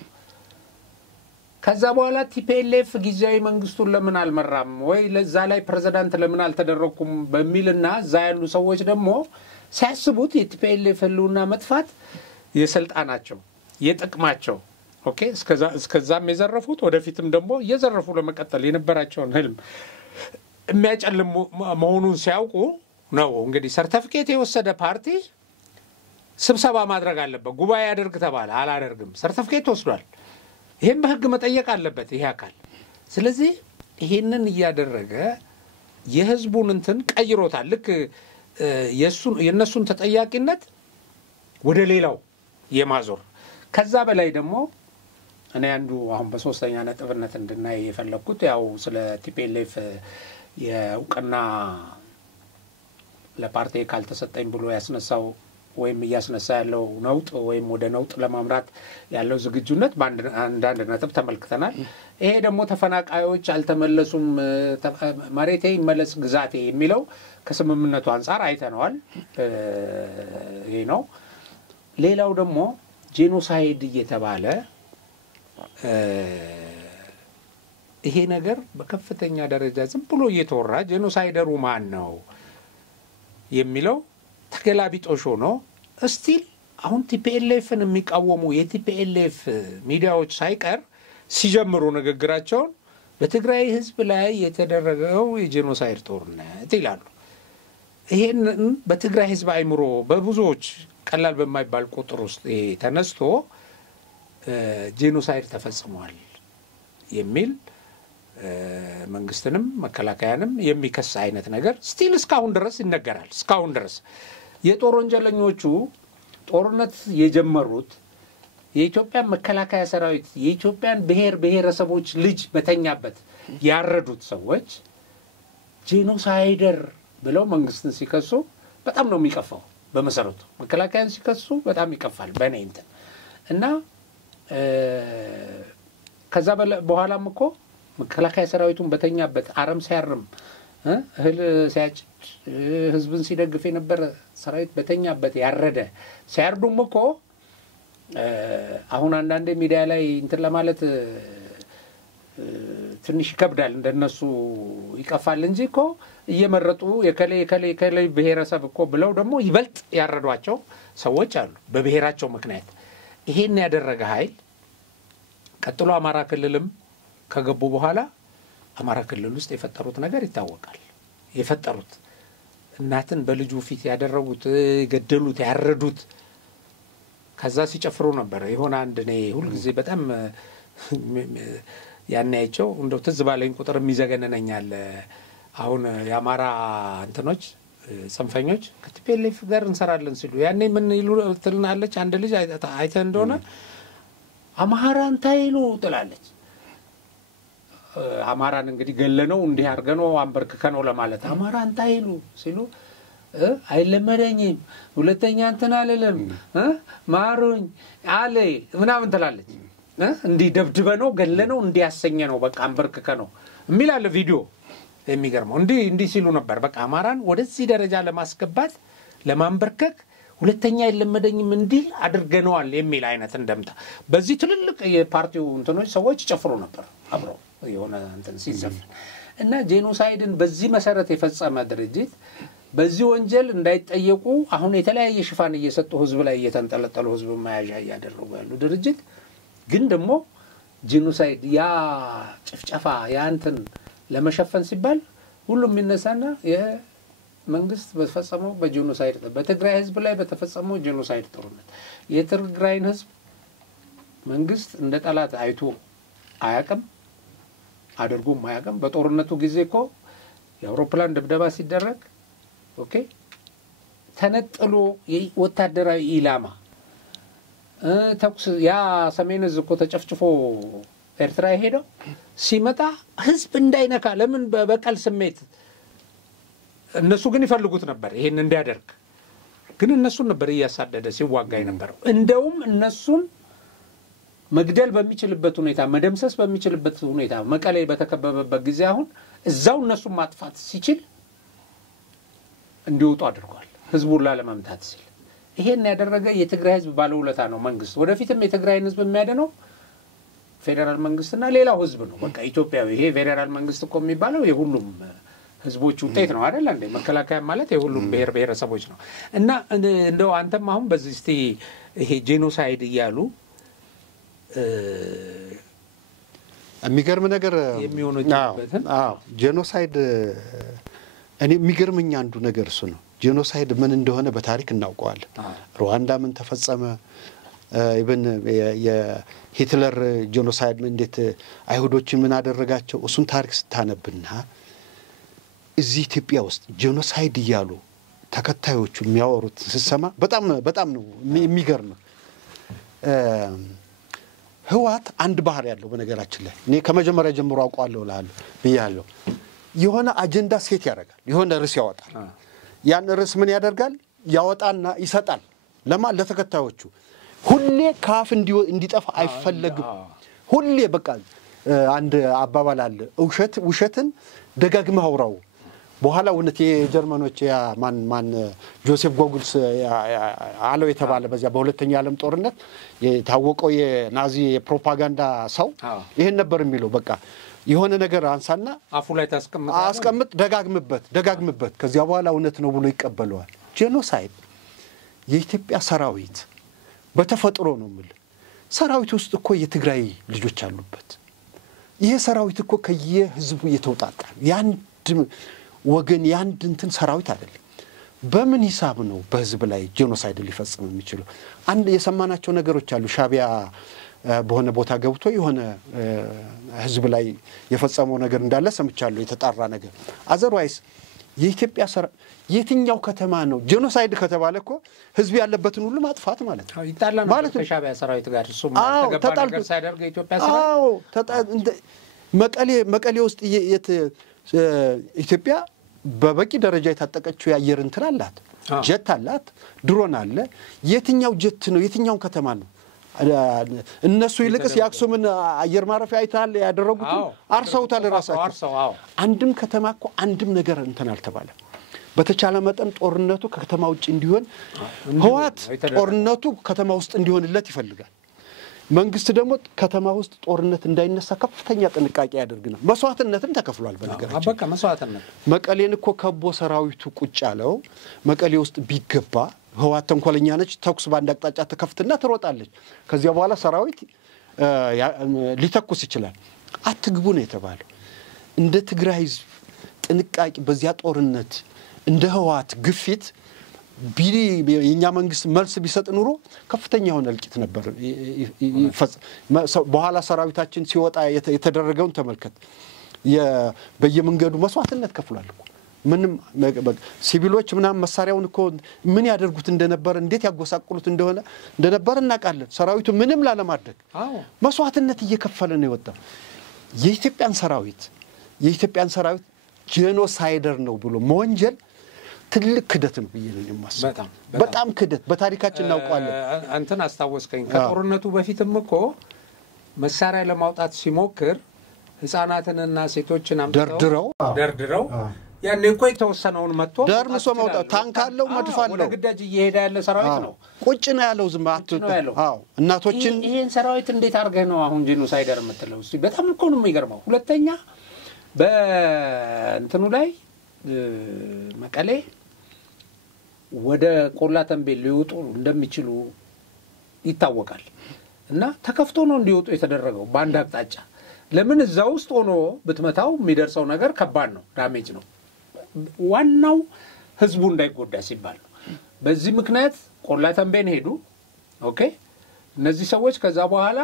ከዛ በኋላ ቲፒኤልኤፍ ጊዜያዊ መንግስቱን ለምን አልመራም ወይ ለዛ ላይ ፕሬዝዳንት ለምን አልተደረኩም በሚልና እዛ ያሉ ሰዎች ደግሞ ሲያስቡት የቲፒኤልኤፍ ህልውና መጥፋት የስልጣናቸው የጥቅማቸው ኦኬ እስከዛም የዘረፉት ወደፊትም ደግሞ እየዘረፉ ለመቀጠል የነበራቸውን ህልም የሚያጨልም መሆኑን ሲያውቁ ነው እንግዲህ ሰርቲፊኬት የወሰደ ፓርቲ ስብሰባ ማድረግ አለበት ጉባኤ ያደርግ ተባለ አላደርግም ሰርቲፊኬት ወስዷል ይሄን በህግ መጠየቅ አለበት ይሄ አካል ስለዚህ ይሄንን ያደረገ የህዝቡን እንትን ቀይሮታል ልክ የነሱን ተጠያቂነት ወደ ሌላው የማዞር ከዛ በላይ ደግሞ እኔ አንዱ አሁን በሶስተኛ ነጥብነት እንድናይ የፈለኩት ያው ስለ ቲፒኤልኤፍ የውቅና ለፓርቲ ካልተሰጠኝ ብሎ ያስነሳው ወይም ያስነሳ ያለው ነውጥ ወይም ወደ ነውጥ ለማምራት ያለው ዝግጁነት በአንዳንድ ነጥብ ተመልክተናል ይሄ ደግሞ ተፈናቃዮች አልተመለሱም መሬቴ ይመለስ ግዛቴ የሚለው ከስምምነቱ አንፃር አይተነዋል ይሄ ነው ሌላው ደግሞ ጄኖሳይድ እየተባለ ይሄ ነገር በከፍተኛ ደረጃ ዝም ብሎ እየተወራ ጄኖሳይደሩ ማን ነው የሚለው ተገላቢጦሽ ሆኖ እስቲል አሁን ቲፒኤልኤፍን የሚቃወሙ የቲፒኤልኤፍ ሚዲያዎች ሳይቀር ሲጀምሩ ንግግራቸውን በትግራይ ህዝብ ላይ የተደረገው የጄኖሳይድ ጦርነት ይላሉ ይሄን በትግራይ ህዝብ አይምሮ በብዙዎች ቀላል በማይባል ቁጥር ውስጥ ተነስቶ ጄኖሳይድ ተፈጽሟል የሚል መንግስትንም መከላከያንም የሚከስ አይነት ነገር ስቲል እስካሁን ድረስ ይነገራል። እስካሁን ድረስ የጦር ወንጀለኞቹ ጦርነት የጀመሩት የኢትዮጵያ መከላከያ ሰራዊት የኢትዮጵያን ብሔረሰቦች ልጅ በተኛበት ያረዱት ሰዎች ጄኖሳይደር ብለው መንግስትን ሲከሱ በጣም ነው የሚቀፋው። በመሰረቱ መከላከያን ሲከሱ በጣም ይቀፋል በእኔ እንትን እና ከዛ በኋላም እኮ መከላከያ ሰራዊቱን በተኛበት አረም ሲያርም እህል ሲያጭድ ህዝብን ሲደግፍ የነበረ ሰራዊት በተኛበት ያረደ ሲያርዱም እኮ አሁን አንዳንዴ ሚዲያ ላይ እንትን ለማለት ትንሽ ይከብዳል እንደነሱ ይቀፋል እንጂ እኮ እየመረጡ የከሌ ብሔረሰብ እኮ ብለው ደግሞ ይበልጥ ያረዷቸው ሰዎች አሉ በብሔራቸው ምክንያት። ይሄን ያደረገ ኃይል ቀጥሎ አማራ ክልልም ከገቡ በኋላ አማራ ክልል ውስጥ የፈጠሩት ነገር ይታወቃል። የፈጠሩት እናትን በልጁ ፊት ያደረጉት ገደሉት ያረዱት ከዛ ሲጨፍሩ ነበር። ይሆን አንድ እኔ ሁሉ ጊዜ በጣም ያናይቸው እንደው ትዝ ባለኝ ቁጥር የሚዘገነነኛል። አሁን የአማራ እንትኖች ጽንፈኞች ከቲፒኤልኤፍ ጋር እንሰራለን ሲሉ ያኔ ምን ይሉ ትልናለች አንድ ልጅ አይተ እንደሆነ አማራን ታይሉ ትላለች። አማራን እንግዲህ ገለነው እንዲህ አርገነው አንበርክከነው ለማለት አማራን ታይሉ ሲሉ አይለመደኝም ሁለተኛ እንትን አለለም ማሩኝ አለ ምናምን ትላለች። እንዲህ ደብድበነው ገለነው እንዲያሰኘነው በቃ አንበርክከነው የሚላለ ቪዲዮ የሚገርመው እንዲህ ሲሉ ነበር። በቃ አማራን ወደዚህ ደረጃ ለማስገባት ለማንበርከክ ሁለተኛ አይለመደኝም እንዲል አድርገነዋል የሚል አይነት እንደምታ በዚህ ትልልቅ የፓርቲው እንትኖች ሰዎች ጨፍሩ ነበር አብረው የሆነ እንትን ሲዘፍን እና ጄኖሳይድን በዚህ መሰረት የፈጸመ ድርጅት በዚህ ወንጀል እንዳይጠየቁ አሁን የተለያየ ሽፋን እየሰጡ ህዝብ ላይ እየተንጠለጠሉ ህዝብ ማያዣ ያደረጉ ያሉ ድርጅት ግን ደግሞ ጄኖሳይድ ያ ጭፍጨፋ ያ እንትን ለመሸፈን ሲባል ሁሉም ይነሳና የመንግስት በተፈጸመው በጄኖሳይድ በትግራይ ህዝብ ላይ በተፈጸመው ጄኖሳይድ ጦርነት የትግራይን ህዝብ መንግስት እንደ ጠላት አይቶ አያቀም አድርጎም አያቀም። በጦርነቱ ጊዜ እኮ የአውሮፕላን ድብደባ ሲደረግ ኦኬ ተነጥሎ ወታደራዊ ኢላማ ተኩስ ያ ሰሜን ህዝብ እኮ ተጨፍጭፎ ኤርትራ ሄደው ሲመጣ ህዝብ እንዳይነካ ለምን በበቀል ስሜት እነሱ ግን ይፈልጉት ነበር ይሄን እንዲያደርግ ግን እነሱን ነበር እያሳደደ ሲዋጋ የነበረው። እንደውም እነሱን መግደል በሚችልበት ሁኔታ መደምሰስ በሚችልበት ሁኔታ መቀሌ በተከበበበት ጊዜ አሁን እዛው እነሱን ማጥፋት ሲችል እንዲወጡ አድርጓል ህዝቡን ላለመምታት ሲል። ይሄን ያደረገ የትግራይ ህዝብ ባለውለታ ነው መንግስት። ወደፊትም የትግራይን ህዝብ የሚያድነው ፌደራል መንግስትና ሌላው ህዝብ ነው። በቃ ኢትዮጵያዊ ይሄ ፌደራል መንግስት እኮ የሚባለው የሁሉም ህዝቦች ውጤት ነው አይደል እንዴ? መከላከያ ማለት የሁሉም ብሔረሰቦች ነው። እና እንደው አንተም አሁን በዚህ እስቲ ይሄ ጄኖሳይድ ይያሉ የሚገርም ነገር የሚሆነውበትን ጄኖሳይድ እኔ የሚገርመኝ አንዱ ነገር እሱ ነው። ጄኖሳይድ ምን እንደሆነ በታሪክ እናውቀዋለን። ሩዋንዳ ምን ተፈጸመ ኢቭን የሂትለር ጄኖሳይድ እንዴት አይሁዶችን ምን አደረጋቸው እሱን ታሪክ ስታነብና እዚህ ኢትዮጵያ ውስጥ ጄኖሳይድ ይያሉ ተከታዮቹ የሚያወሩት ሲሰማ በጣም ነው የሚገርም። ህዋት አንድ ባህር ያለው በነገራችን ላይ እኔ ከመጀመሪያ ጀምሮ አውቀዋለሁ ብያለሁ። የሆነ አጀንዳ ሴት ያደርጋል የሆነ ርዕስ ያወጣል። ያን ርዕስ ምን ያደርጋል ያወጣና ይሰጣል ለተከታዮቹ። ሁሌ ካፍ እንዲጠፋ አይፈለግም። ሁሌ በቃ አንድ አባባል አለ ውሸትን ደጋግመህ አውራው በኋላ እውነት የጀርመኖች ያ ማን ጆሴፍ ጎግልስ አለው የተባለ በዚያ በሁለተኛው ዓለም ጦርነት የታወቀው የናዚ የፕሮፓጋንዳ ሰው ይሄን ነበር የሚለው። በቃ የሆነ ነገር አንሳና አፉ ላይ አስቀምጥ ደጋግምበት ከዚያ በኋላ እውነት ነው ብሎ ይቀበለዋል። ጄኖሳይድ የኢትዮጵያ ሰራዊት በተፈጥሮ ነው ማለት ሰራዊት ውስጥ እኮ የትግራይ ልጆች አሉበት። ይሄ ሰራዊት እኮ ከየህዝቡ የተውጣጣ ያንድ ወገን ያንድ እንትን ሰራዊት አይደለም። በምን ሂሳብ ነው በህዝብ ላይ ጄኖሳይድ ሊፈጽም የሚችለው? አንድ የሰማናቸው ነገሮች አሉ። ሻቢያ በሆነ ቦታ ገብቶ የሆነ ህዝብ ላይ የፈጸመው ነገር እንዳለ ሰምቻለሁ የተጣራ ነገር አዘርዋይስ የኢትዮጵያ የትኛው ከተማ ነው ጄኖሳይድ ከተባለ እኮ ህዝብ ያለበትን ሁሉ ማጥፋት ማለት ነው ይጣላል ማለት ከሻዕቢያ ሰራዊት ጋር እሱ ማለት ተገባ ነገር ሳይደርግ ኢትዮጵያ ሰራዊት መቀሌ ውስጥ ኢትዮጵያ በበቂ ደረጃ የታጠቀችው የአየር እንትን አላት ጀት አላት ድሮን አለ የትኛው ጀት ነው የትኛው ከተማ ነው እነሱ ይልቅስ ያክሱምን አየር ማረፊያ አይታል ያደረጉት አርሰውታል ራሳቸው አንድም ከተማ እኮ አንድም ነገር እንትን አልተባለ በተቻለ መጠን ጦርነቱ ከከተማ ውጭ እንዲሆን ህዋት ጦርነቱ ከተማ ውስጥ እንዲሆንለት ይፈልጋል መንግስት ደግሞ ከተማ ውስጥ ጦርነት እንዳይነሳ ከፍተኛ ጥንቃቄ ያደርግና መስዋዕትነትም ተከፍሏል በነገራችን በቃ መስዋዕትነት መቀሌን እኮ ከቦ ሰራዊቱ ቁጭ ያለው መቀሌ ውስጥ ቢገባ ህዋት ተንኮለኛ ነች ተኩስ ባንድ አቅጣጫ ተከፍትና ትሮጣለች ከዚያ በኋላ ሰራዊት ሊተኩስ ይችላል አትግቡ ነው የተባለው እንደ ትግራይ ህዝብ ጥንቃቄ በዚያ ጦርነት እንደ ህዋት ግፊት የኛ መንግስት መልስ ቢሰጥ ኑሮ ከፍተኛ ሆነ እልቂት ነበር በኋላ ሰራዊታችን ሲወጣ የተደረገውን ተመልከት በየመንገዱ መስዋዕትነት ከፍሏል ምንም ሲቪሎች ምናም መሳሪያውን እኮ ምን ያደርጉት እንደነበር እንዴት ያጎሳቁሉት እንደነበር እናቃለን ሰራዊቱ ምንም ላለማድረግ መስዋዕትነት እየከፈለ ነው የወጣው የኢትዮጵያን ሰራዊት ጄኖሳይደር ነው ብሎ መወንጀል ትልቅ ክደት ነው በየነኝም በጣም ክደት በታሪካችን እናውቀዋለን አንተን አስተዋወስከኝ ከጦርነቱ በፊትም እኮ መሳሪያ ለማውጣት ሲሞክር ህፃናትንና ሴቶችን ደርድረው ያኔ እኮ የተወሰነውን መጥቶ ደርምሶ ማውጣት ታንክ አለው መድፍ አለው ለግዳጅ እየሄደ ያለ ሰራዊት ነው ቁጭ ነው ያለው ዝም እናቶችን ይሄን ሰራዊት እንዴት አርገህ ነው አሁን ጄኖሳይደር የምትለው እስቲ በጣም እኮ ነው የሚገርመው ሁለተኛ በእንትኑ ላይ መቀሌ ወደ ቆላ ተንቤል ሊወጡ እንደሚችሉ ይታወቃል እና ተከፍቶ ነው እንዲወጡ የተደረገው ባንድ አቅጣጫ ለምን እዛው ውስጥ ሆኖ ብትመታው የሚደርሰው ነገር ከባድ ነው ዳሜጅ ነው ዋናው ህዝቡ እንዳይጎዳ ሲባል በዚህ ምክንያት ቆላ ተንቤን ሄዱ ኦኬ እነዚህ ሰዎች ከዛ በኋላ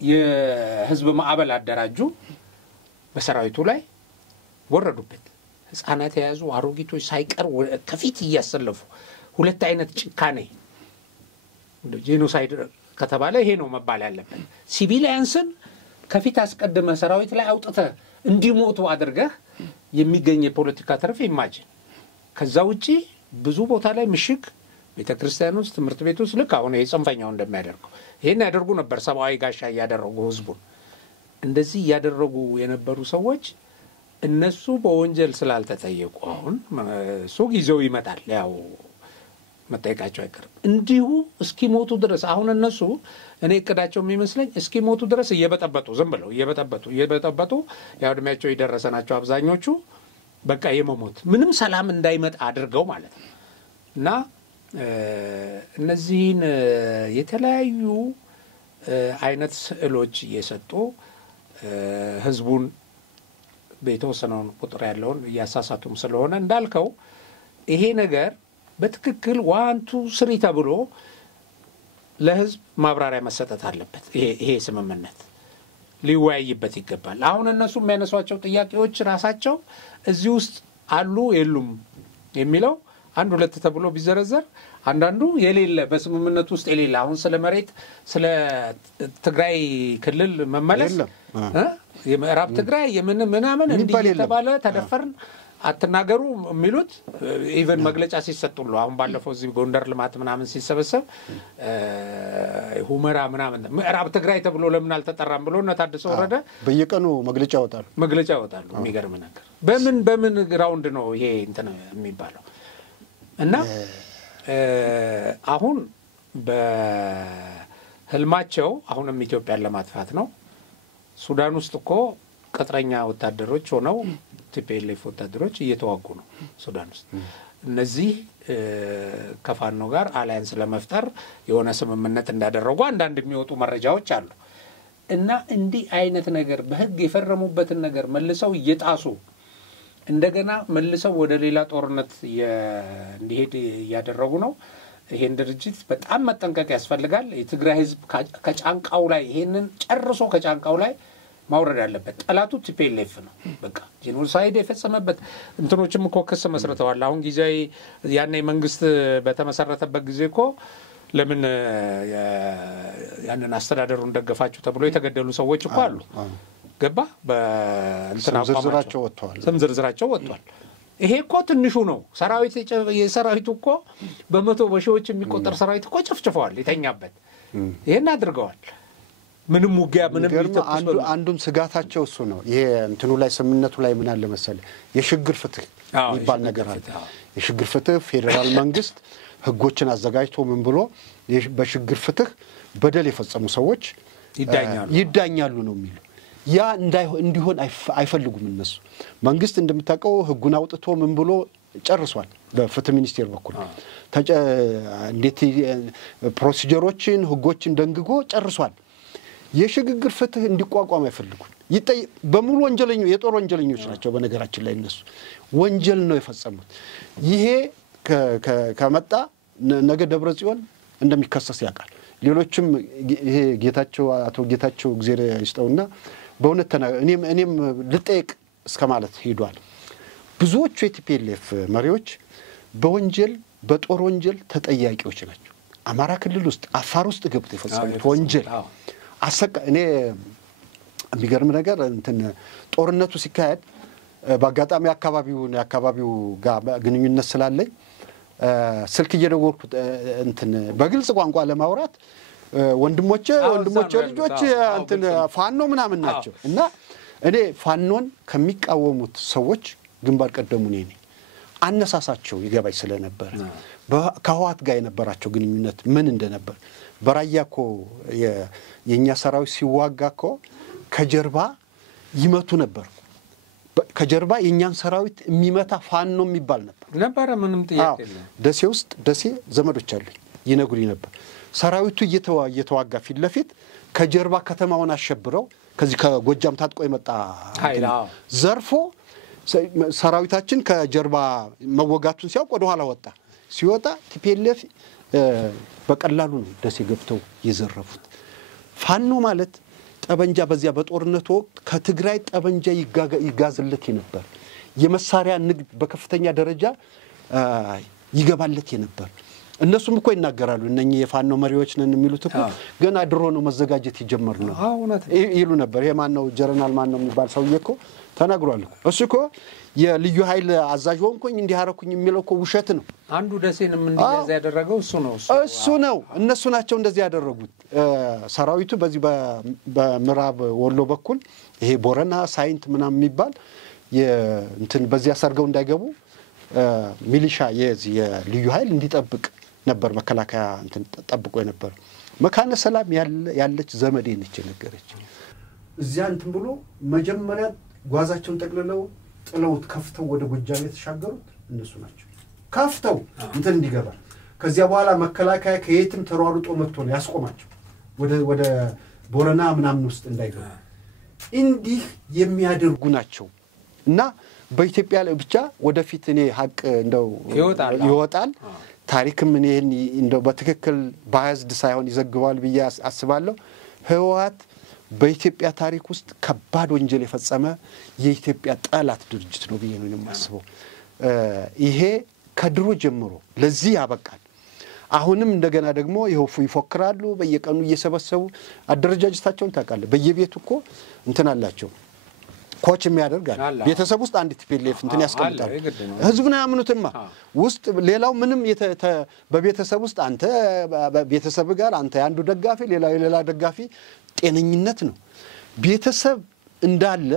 የህዝብ ማዕበል አደራጁ በሰራዊቱ ላይ ወረዱበት ህፃናት ያዙ አሮጊቶች ሳይቀር ከፊት እያሰለፉ ሁለት አይነት ጭካኔ ጄኖሳይድ ከተባለ ይሄ ነው መባል ያለበት ሲቪሊያንስን ከፊት አስቀድመ ሰራዊት ላይ አውጥተ እንዲሞቱ አድርገህ የሚገኝ የፖለቲካ ተርፍ ኢማጂን ከዛ ውጪ ብዙ ቦታ ላይ ምሽግ ቤተክርስቲያን ውስጥ ትምህርት ቤት ውስጥ ልክ አሁን የጽንፈኛው እንደሚያደርገው ይሄን ያደርጉ ነበር ሰባዊ ጋሻ ያደረጉ ህዝቡን እንደዚህ ያደረጉ የነበሩ ሰዎች እነሱ በወንጀል ስላልተጠየቁ አሁን እሱ ጊዜው ይመጣል ያው መጠየቃቸው አይቀርም እንዲሁ እስኪሞቱ ድረስ አሁን እነሱ እኔ እቅዳቸው የሚመስለኝ እስኪሞቱ ድረስ እየበጠበጡ ዝም ብለው እየበጠበጡ ያው እድሜያቸው ይደረሰናቸው አብዛኞቹ በቃ የመሞት ምንም ሰላም እንዳይመጣ አድርገው ማለት ነው እና እነዚህን የተለያዩ አይነት ስዕሎች እየሰጡ ህዝቡን በተወሰነው ቁጥር ያለውን ያሳሳቱም ስለሆነ እንዳልከው ይሄ ነገር በትክክል 1 2 3 ተብሎ ለህዝብ ማብራሪያ መሰጠት አለበት ይሄ ስምምነት ሊወያይበት ይገባል አሁን እነሱ የሚያነሷቸው ጥያቄዎች ራሳቸው እዚህ ውስጥ አሉ የሉም የሚለው 1 2 ተብሎ ቢዘረዘር አንዳንዱ የሌለ በስምምነት ውስጥ የሌለ አሁን ስለ መሬት ስለ ትግራይ ክልል መመለስ የምዕራብ ትግራይ ምናምን እንዲተባለ ተደፈርን አትናገሩ የሚሉት ኢቨን መግለጫ ሲሰጡሉ አሁን ባለፈው እዚህ ጎንደር ልማት ምናምን ሲሰበሰብ ሁመራ ምናምን ምዕራብ ትግራይ ተብሎ ለምን አልተጠራም ብሎ እና ታደሰ ወረደ በየቀኑ መግለጫ ያወጣሉ የሚገርም ነገር በምን ግራውንድ ነው ይሄ እንትን የሚባለው እና አሁን በህልማቸው አሁንም ኢትዮጵያን ለማጥፋት ነው ሱዳን ውስጥ እኮ ቅጥረኛ ወታደሮች ሆነው ቲፒኤልኤፍ ወታደሮች እየተዋጉ ነው ሱዳን ውስጥ እነዚህ ከፋኖ ጋር አላያንስ ለመፍጠር የሆነ ስምምነት እንዳደረጉ አንዳንድ የሚወጡ መረጃዎች አሉ እና እንዲህ አይነት ነገር በህግ የፈረሙበትን ነገር መልሰው እየጣሱ እንደገና መልሰው ወደ ሌላ ጦርነት እንዲሄድ ያደረጉ ነው ይሄን ድርጅት በጣም መጠንቀቅ ያስፈልጋል። የትግራይ ህዝብ ከጫንቃው ላይ ይሄንን ጨርሶ ከጫንቃው ላይ ማውረድ አለበት። ጠላቱ ቲፒኤልኤፍ ነው። በቃ ጄኖሳይድ የፈጸመበት እንትኖችም እኮ ክስ መስርተዋል። አሁን ጊዜያዊ ያኔ መንግስት በተመሰረተበት ጊዜ እኮ ለምን ያንን አስተዳደሩን ደገፋችሁ ተብሎ የተገደሉ ሰዎች እኮ አሉ። ገባ በእንትና ስም ዝርዝራቸው ወጥቷል። ይሄ እኮ ትንሹ ነው። የሰራዊቱ እኮ በመቶ በሺዎች የሚቆጠር ሰራዊት እኮ ጨፍጭፈዋል፣ የተኛበት ይሄን አድርገዋል። ምንም ውጊያ ምንም አንዱም ስጋታቸው እሱ ነው። ይሄ እንትኑ ላይ ስምምነቱ ላይ ምን አለ መሰለህ የሽግግር ፍትህ የሚባል ነገር አለ። የሽግግር ፍትህ ፌደራል መንግስት ህጎችን አዘጋጅቶ ምን ብሎ በሽግግር ፍትህ በደል የፈጸሙ ሰዎች ይዳኛሉ ነው የሚለው። ያ እንዲሆን አይፈልጉም እነሱ። መንግስት እንደምታውቀው ህጉን አውጥቶ ምን ብሎ ጨርሷል። በፍትህ ሚኒስቴር በኩል እንዴት ፕሮሲጀሮችን ህጎችን ደንግጎ ጨርሷል። የሽግግር ፍትህ እንዲቋቋም አይፈልጉም። በሙሉ ወንጀለኞች የጦር ወንጀለኞች ናቸው። በነገራችን ላይ እነሱ ወንጀል ነው የፈጸሙት። ይሄ ከመጣ ነገ ደብረጽዮን እንደሚከሰስ ያውቃል። ሌሎችም ይሄ አቶ ጌታቸው እግዚአብሔር ይስጠውና በእውነት እኔም ልጠይቅ እስከማለት ሄዷል። ብዙዎቹ የቲፒኤልኤፍ መሪዎች በወንጀል በጦር ወንጀል ተጠያቂዎች ናቸው። አማራ ክልል ውስጥ አፋር ውስጥ ገብተው የፈጸሙት ወንጀል እኔ የሚገርም ነገር ጦርነቱ ሲካሄድ በአጋጣሚ አካባቢው ጋር ግንኙነት ስላለኝ ስልክ እየደወልኩ በግልጽ ቋንቋ ለማውራት ወንድሞቼ ልጆች ፋኖ ምናምን ናቸው እና እኔ ፋኖን ከሚቃወሙት ሰዎች ግንባር ቀደሙ ነኝ። አነሳሳቸው ይገባኝ ስለነበር ከህዋት ጋር የነበራቸው ግንኙነት ምን እንደነበር በራያኮ የኛ ሰራዊት ሲዋጋኮ ከጀርባ ይመቱ ነበር። ከጀርባ የኛን ሰራዊት የሚመታ ፋኖ የሚባል ነበር። ምንም ጥያቄ የለም። ደሴ ዘመዶች አሉኝ ይነግሩኝ ነበር። ሰራዊቱ እየተዋጋ ፊት ለፊት ከጀርባ ከተማውን አሸብረው ከዚህ ከጎጃም ታጥቆ የመጣ ዘርፎ ሰራዊታችን ከጀርባ መወጋቱን ሲያውቅ ወደ ኋላ ወጣ። ሲወጣ ቲፒኤልኤፍ በቀላሉ ነው ደሴ ገብተው የዘረፉት። ፋኖ ማለት ጠበንጃ በዚያ በጦርነቱ ወቅት ከትግራይ ጠበንጃ ይጋዝለት ነበር። የመሳሪያ ንግድ በከፍተኛ ደረጃ ይገባለት ነበር። እነሱም እኮ ይናገራሉ። እነኚህ የፋኖ መሪዎች ነን የሚሉት እኮ ገና ድሮ ነው መዘጋጀት ይጀምር ነው ይሉ ነበር። ይሄ ማን ነው ጀነራል ማን ነው የሚባል ሰውዬ እኮ ተናግሯል። እሱ እኮ የልዩ ኃይል አዛዥ ሆንኩኝ እንዲህ አረኩኝ የሚለው እኮ ውሸት ነው። አንዱ ደሴንም እንዲያዝ ያደረገው እሱ ነው። እነሱ ናቸው እንደዚህ ያደረጉት። ሰራዊቱ በዚህ በምዕራብ ወሎ በኩል ይሄ ቦረና ሳይንት ምናምን የሚባል በዚያ ሰርገው እንዳይገቡ ሚሊሻ የልዩ ኃይል እንዲጠብቅ ነበር መከላከያ ጠብቆ ነበር። መካነ ሰላም ያለች ዘመዴ ነች ነገረች። እዚያ ብሎ መጀመሪያ ጓዛቸውን ጠቅልለው ጥለውት ከፍተው ወደ ጎጃም የተሻገሩት እነሱ ናቸው። ከፍተው እንዲገባ ከዚያ በኋላ መከላከያ ከየትም ተሯሩጦ መጥቶ ነው ያስቆማቸው ወደ ቦረና ምናምን ውስጥ እንዳይገባ። እንዲህ የሚያደርጉ ናቸው እና በኢትዮጵያ ላይ ብቻ ወደፊት እኔ ሀቅ እንደው ይወጣል ታሪክም እንደው በትክክል ባያዝድ ሳይሆን ይዘግባል ብዬ አስባለሁ። ህወሓት በኢትዮጵያ ታሪክ ውስጥ ከባድ ወንጀል የፈጸመ የኢትዮጵያ ጠላት ድርጅት ነው ብዬ ነው የማስበው። ይሄ ከድሮ ጀምሮ ለዚህ ያበቃል። አሁንም እንደገና ደግሞ ይፎክራሉ። በየቀኑ እየሰበሰቡ አደረጃጀታቸውን ታውቃለህ። በየቤቱ እኮ አላቸው ኮች የሚያደርጋል። ቤተሰብ ውስጥ አንድ ቲፒኤልኤፍ ያስቀምጣል። ህዝብና ያምኑትማ ውስጥ ሌላው ምንም በቤተሰብ ውስጥ አንተ ቤተሰብ ጋር አንተ ያንዱ ደጋፊ ሌላ ደጋፊ ጤነኝነት ነው። ቤተሰብ እንዳለ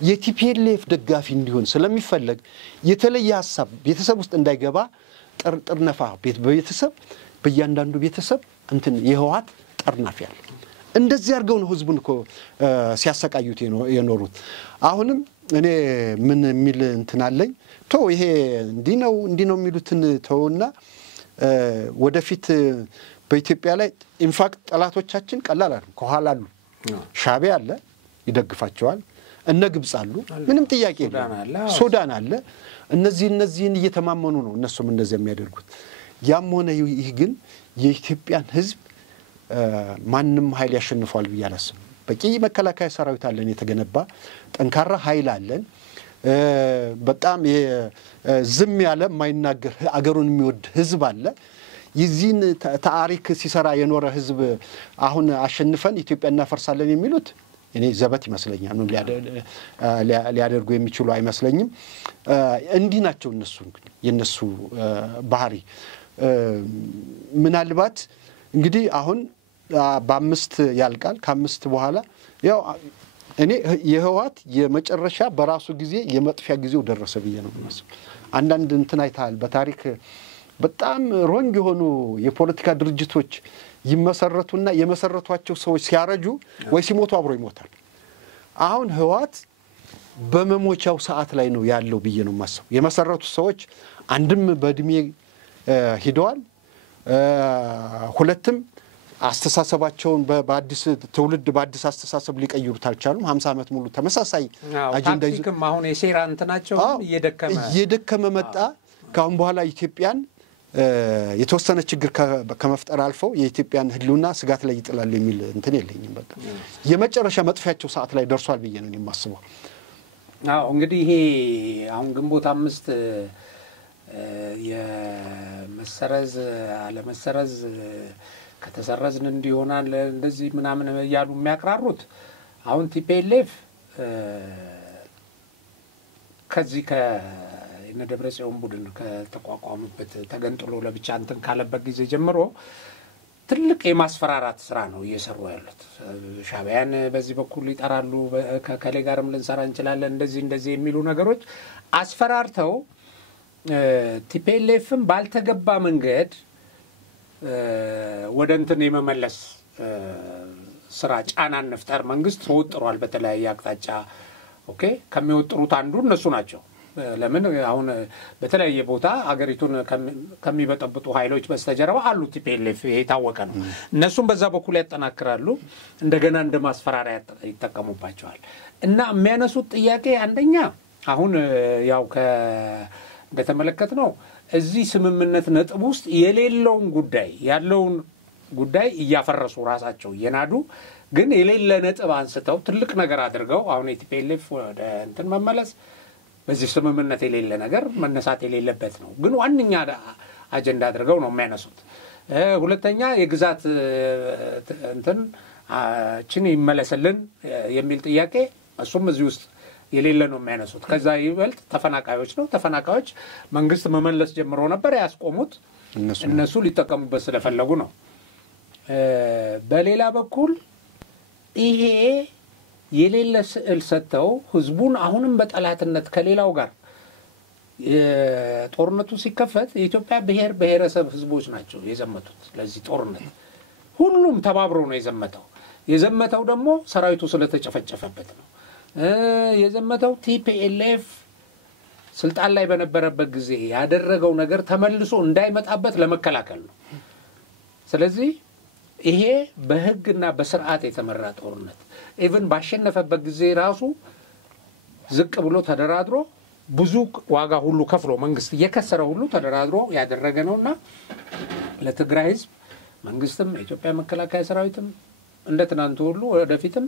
የቲፒኤልኤፍ ደጋፊ እንዲሆን ስለሚፈልግ የተለየ ሐሳብ ቤተሰብ ውስጥ እንዳይገባ ጥርጥር ነፋ በቤተሰብ በእያንዳንዱ ቤተሰብ የህወሓት ጠርናፊ ያለ እንደዚህ አድርገው ነው ህዝቡን እኮ ሲያሰቃዩት የኖሩት። አሁንም እኔ ምን የሚል አለኝ ይሄ እንዲህ ነው የሚሉትን ተውና ወደፊት በኢትዮጵያ ላይ ኢንፋክት ጠላቶቻችን ቀላል አይደለም። ከኋላ አሉ። ሻዕቢያ አለ ይደግፋቸዋል። እነ ግብጽ አሉ። ምንም ጥያቄ የለም። ሱዳን አለ። እነዚህን እየተማመኑ ነው እነሱም እንደዚህ የሚያደርጉት። ያም ሆነ ይህ ግን የኢትዮጵያን ህዝብ ማንም ኃይል ያሸንፋል ብዬ አላስብም። በቂ መከላከያ ሰራዊት አለን የተገነባ ጠንካራ ኃይል አለን። በጣም ዝም ያለ የማይናገር አገሩን የሚወድ ህዝብ አለ። የዚህን ታሪክ ሲሰራ የኖረ ህዝብ አሁን አሸንፈን ኢትዮጵያ እናፈርሳለን የሚሉት እኔ ዘበት ይመስለኛል። ነው ሊያደርጉ የሚችሉ አይመስለኝም። እንዲህ ናቸው እነሱ እንግዲህ የነሱ ባህሪ። ምናልባት እንግዲህ አሁን በአምስት ያልቃል። ከአምስት በኋላ ያው እኔ የህወሓት የመጨረሻ በራሱ ጊዜ የመጥፊያ ጊዜው ደረሰ ብዬ ነው የማስበው። አንዳንድ እንትን አይታል በታሪክ በጣም ሮንግ የሆኑ የፖለቲካ ድርጅቶች ይመሰረቱና የመሰረቷቸው ሰዎች ሲያረጁ ወይ ሲሞቱ አብሮ ይሞታል። አሁን ህወሓት በመሞቻው ሰዓት ላይ ነው ያለው ብዬ ነው የማስበው። የመሰረቱ ሰዎች አንድም በእድሜ ሂደዋል፣ ሁለትም አስተሳሰባቸውን በአዲስ ትውልድ በአዲስ አስተሳሰብ ሊቀይሩት አልቻሉም። 50 ዓመት ሙሉ ተመሳሳይ አጀንዳ ይዘው አሁን የሴራ እንትናቸው እየደከመ መጣ። ካሁን በኋላ ኢትዮጵያን የተወሰነ ችግር ከመፍጠር አልፈው የኢትዮጵያን ህልውና ስጋት ላይ ይጥላል የሚል እንትን የለኝም። በቃ የመጨረሻ መጥፊያቸው ሰዓት ላይ ደርሷል ብዬ ነው የማስበው። እንግዲህ ይሄ አሁን ግንቦት 5 የመሰረዝ አለመሰረዝ ከተሰረዝን እንዲሆናል እንደዚህ ምናምን ያሉ የሚያቀራሩት አሁን ቲፒኤልኤፍ ከዚህ ከነደብረጽዮን ቡድን ከተቋቋመበት ተገንጥሎ ለብቻ እንትን ካለበት ጊዜ ጀምሮ ትልቅ የማስፈራራት ስራ ነው እየሰሩ ያሉት። ሻዕቢያን በዚህ በኩል ይጠራሉ፣ ከከሌ ጋርም ልንሰራ እንችላለን እንደዚህ የሚሉ ነገሮች አስፈራርተው ቲፒኤልኤፍም ባልተገባ መንገድ ወደ እንትን የመመለስ ስራ ጫናን ነፍጠር መንግስት ተወጥሯል በተለያየ አቅጣጫ። ኦኬ ከሚወጥሩት አንዱ እነሱ ናቸው። ለምን አሁን በተለያየ ቦታ አገሪቱን ከሚበጠብጡ ኃይሎች በስተጀርባ አሉ ቲፒኤልኤፍ የታወቀ ነው። እነሱም በዛ በኩል ያጠናክራሉ፣ እንደገና እንደማስፈራሪያ ይተቀሙባቸዋል። እና የሚያነሱት ጥያቄ አንደኛ አሁን ያው እንደተመለከት ነው እዚህ ስምምነት ነጥብ ውስጥ የሌለውን ጉዳይ ያለውን ጉዳይ እያፈረሱ ራሳቸው እየናዱ ግን የሌለ ነጥብ አንስተው ትልቅ ነገር አድርገው አሁን የቲፒኤልኤፍ ወደ እንትን መመለስ በዚህ ስምምነት የሌለ ነገር መነሳት የሌለበት ነው፣ ግን ዋንኛ አጀንዳ አድርገው ነው የሚያነሱት። ሁለተኛ የግዛት እንትን ችን ይመለስልን የሚል ጥያቄ እሱም እዚህ ውስጥ የሌለ ነው የሚያነሱት። ከዛ ይበልጥ ተፈናቃዮች ነው። ተፈናቃዮች መንግስት መመለስ ጀምሮ ነበር ያስቆሙት፣ እነሱ ሊጠቀሙበት ስለፈለጉ ነው። በሌላ በኩል ይሄ የሌለ ስዕል ሰጥተው ህዝቡን አሁንም በጠላትነት ከሌላው ጋር ጦርነቱ ሲከፈት የኢትዮጵያ ብሔር ብሔረሰብ ህዝቦች ናቸው የዘመቱት ለዚህ ጦርነት። ሁሉም ተባብሮ ነው የዘመተው። የዘመተው ደግሞ ሰራዊቱ ስለተጨፈጨፈበት ነው። የዘመተው ቲፒኤልኤፍ ስልጣን ላይ በነበረበት ጊዜ ያደረገው ነገር ተመልሶ እንዳይመጣበት ለመከላከል ነው። ስለዚህ ይሄ በህግና በስርዓት የተመራ ጦርነት ኢቭን ባሸነፈበት ጊዜ ራሱ ዝቅ ብሎ ተደራድሮ ብዙ ዋጋ ሁሉ ከፍሎ መንግስት እየከሰረ ሁሉ ተደራድሮ ያደረገ ነውና ለትግራይ ህዝብ መንግስትም የኢትዮጵያ መከላከያ ሰራዊትም እንደ ትናንቱ ሁሉ ወደፊትም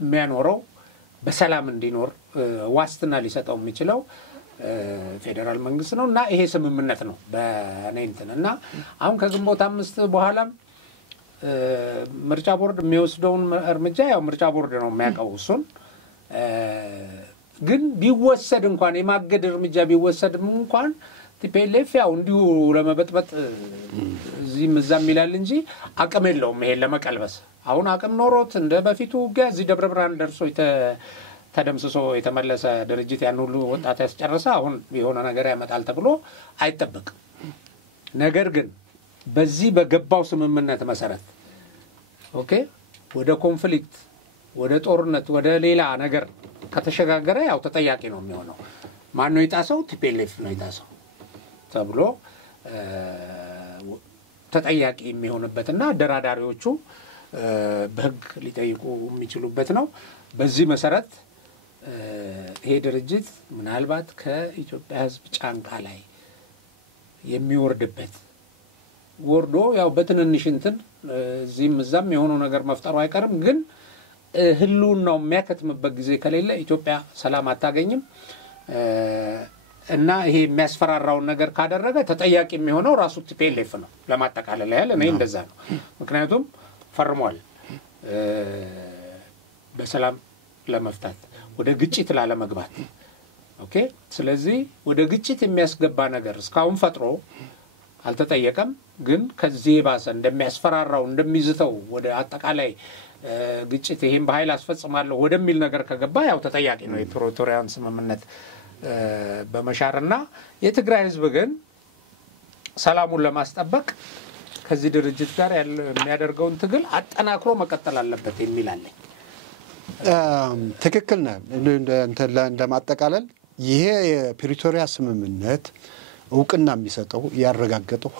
የሚያኖረው በሰላም እንዲኖር ዋስትና ሊሰጠው የሚችለው ፌደራል መንግስት ነውና ይሄ ስምምነት ነው በእኔንተና አሁን ከግንቦት 5 በኋላም ምርጫ ቦርድ የሚወስደውን እርምጃ ያው ምርጫ ቦርድ ነው የሚያቀው። እሱን ግን ቢወሰድ እንኳን የማገድ እርምጃ ቢወሰድም እንኳን ቲፒኤልኤፍ ያው እንዲሁ ለመበጥበጥ እዚህም እዛም ይላል እንጂ አቅም የለውም ይሄን ለመቀልበስ። አሁን አቅም ኖሮት እንደ በፊቱ ጋር እዚህ ደብረ ብርሃን ደርሶ ተደምስሶ የተመለሰ ድርጅት ያን ሁሉ ወጣት ያስጨረሰ አሁን የሆነ ነገር ያመጣል ተብሎ አይጠበቅም። ነገር ግን በዚህ በገባው ስምምነት መሰረት ኦኬ ወደ ኮንፍሊክት ወደ ጦርነት ወደ ሌላ ነገር ከተሸጋገረ ያው ተጠያቂ ነው የሚሆነው። ማን ነው የጣሰው? ቲፒኤልኤፍ ነው የጣሰው ተብሎ ተጠያቂ የሚሆንበትና አደራዳሪዎቹ በህግ ሊጠይቁ የሚችሉበት ነው። በዚህ መሰረት ይሄ ድርጅት ምናልባት ከኢትዮጵያ ህዝብ ጫንቃ ላይ የሚወርድበት ወርዶ ያው በትንንሽ እንትን እዚህም እዛም የሆነ ነገር መፍጠሩ አይቀርም ግን ህልውናው የሚያከትምበት ጊዜ ከሌለ ኢትዮጵያ ሰላም አታገኝም እና ይሄ የሚያስፈራራው ነገር ካደረገ ተጠያቂ የሚሆነው ራሱ ቲፒኤልኤፍ ነው ለማጠቃለል ያለ እኔ እንደዛ ነው ምክንያቱም ፈርሟል በሰላም ለመፍታት ወደ ግጭት ላለመግባት ኦኬ ስለዚህ ወደ ግጭት የሚያስገባ ነገር እስካሁን ፈጥሮ አልተጠየቀም ግን ከዚህ ባሰ እንደሚያስፈራራው እንደሚዝተው ወደ አጠቃላይ ግጭት ይሄን በኃይል አስፈጽማለሁ ወደሚል ነገር ከገባ ያው ተጠያቂ ነው የፕሪቶሪያን ስምምነት በመሻርና የትግራይ ህዝብ ግን ሰላሙን ለማስጠበቅ ከዚህ ድርጅት ጋር የሚያደርገውን ትግል አጠናክሮ መቀጠል አለበት የሚላልኝ ትክክል ነው እንደማጠቃለል ይሄ የፕሪቶሪያ ስምምነት እውቅና የሚሰጠው ያረጋገጠው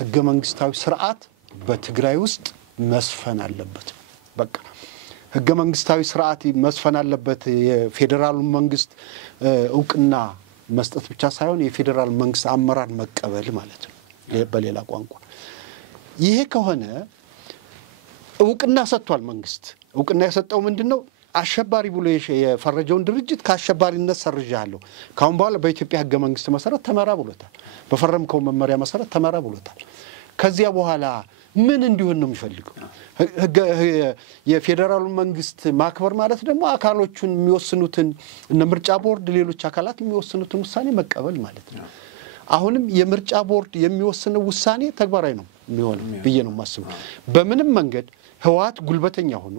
ህገ መንግስታዊ ስርዓት በትግራይ ውስጥ መስፈን አለበት በቃ ህገ መንግስታዊ ስርዓት መስፈን አለበት የፌደራል መንግስት እውቅና መስጠት ብቻ ሳይሆን የፌደራል መንግስት አመራር መቀበል ማለት ነው በሌላ ቋንቋ ይሄ ከሆነ እውቅና ሰጥቷል መንግስት እውቅና የሰጠው ምንድነው አሸባሪ ብሎ የፈረጀውን ድርጅት ከአሸባሪነት ሰርጃለሁ ካሁን በኋላ በኢትዮጵያ ህገ መንግስት መሰረት ተመራ ብሎታል በፈረምከው መመሪያ መሰረት ተመራ ብሎታል ከዚያ በኋላ ምን እንዲሆን ነው የሚፈልገው የፌደራል መንግስት ማክበር ማለት ደግሞ አካሎቹን የሚወስኑትን እነ ምርጫ ቦርድ ሌሎች አካላት የሚወስኑትን ውሳኔ መቀበል ማለት ነው አሁንም የምርጫ ቦርድ የሚወስነው ውሳኔ ተግባራዊ ነው የሚሆነው ብዬ ነው ማስበው በምንም መንገድ ህዋት ጉልበተኛ ሆኖ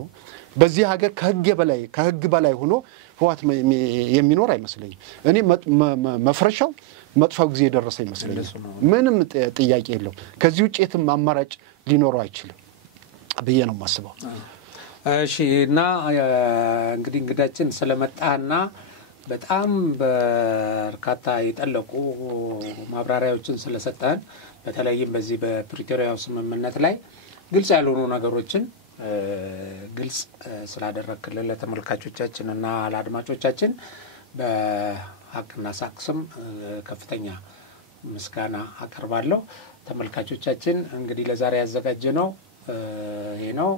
በዚህ ሀገር ከህግ በላይ ሆኖ ህዋት የሚኖር አይመስለኝም እኔ መፍረሻው መጥፋው ጊዜ ደረሰ ይመስለኛል ምንም ጥያቄ የለው ከዚህ ውጪ የትም አማራጭ ሊኖር አይችልም ብዬ ነው ማስበው እሺ እና እንግዲህ እንግዳችን ስለመጣና በጣም በርካታ የጠለቁ ማብራሪያዎችን ስለሰጠን በተለይም በዚህ በፕሪቶሪያው ስምምነት ላይ ግልጽ ያልሆኑ ነገሮችን ግልጽ ስላደረክልን ለተመልካቾቻችን እና ለአድማጮቻችን በሐቅና ሳክስም ከፍተኛ ምስጋና አቀርባለሁ ተመልካቾቻችን እንግዲህ ለዛሬ ያዘጋጀነው ይሄ ነው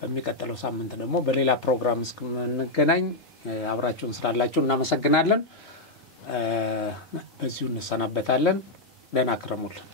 በሚቀጥለው ሳምንት ደግሞ በሌላ ፕሮግራም እስከምንገናኝ አብራችሁን ስላላችሁ እናመሰግናለን በዚሁ እንሰናበታለን ደህና ክረሙልን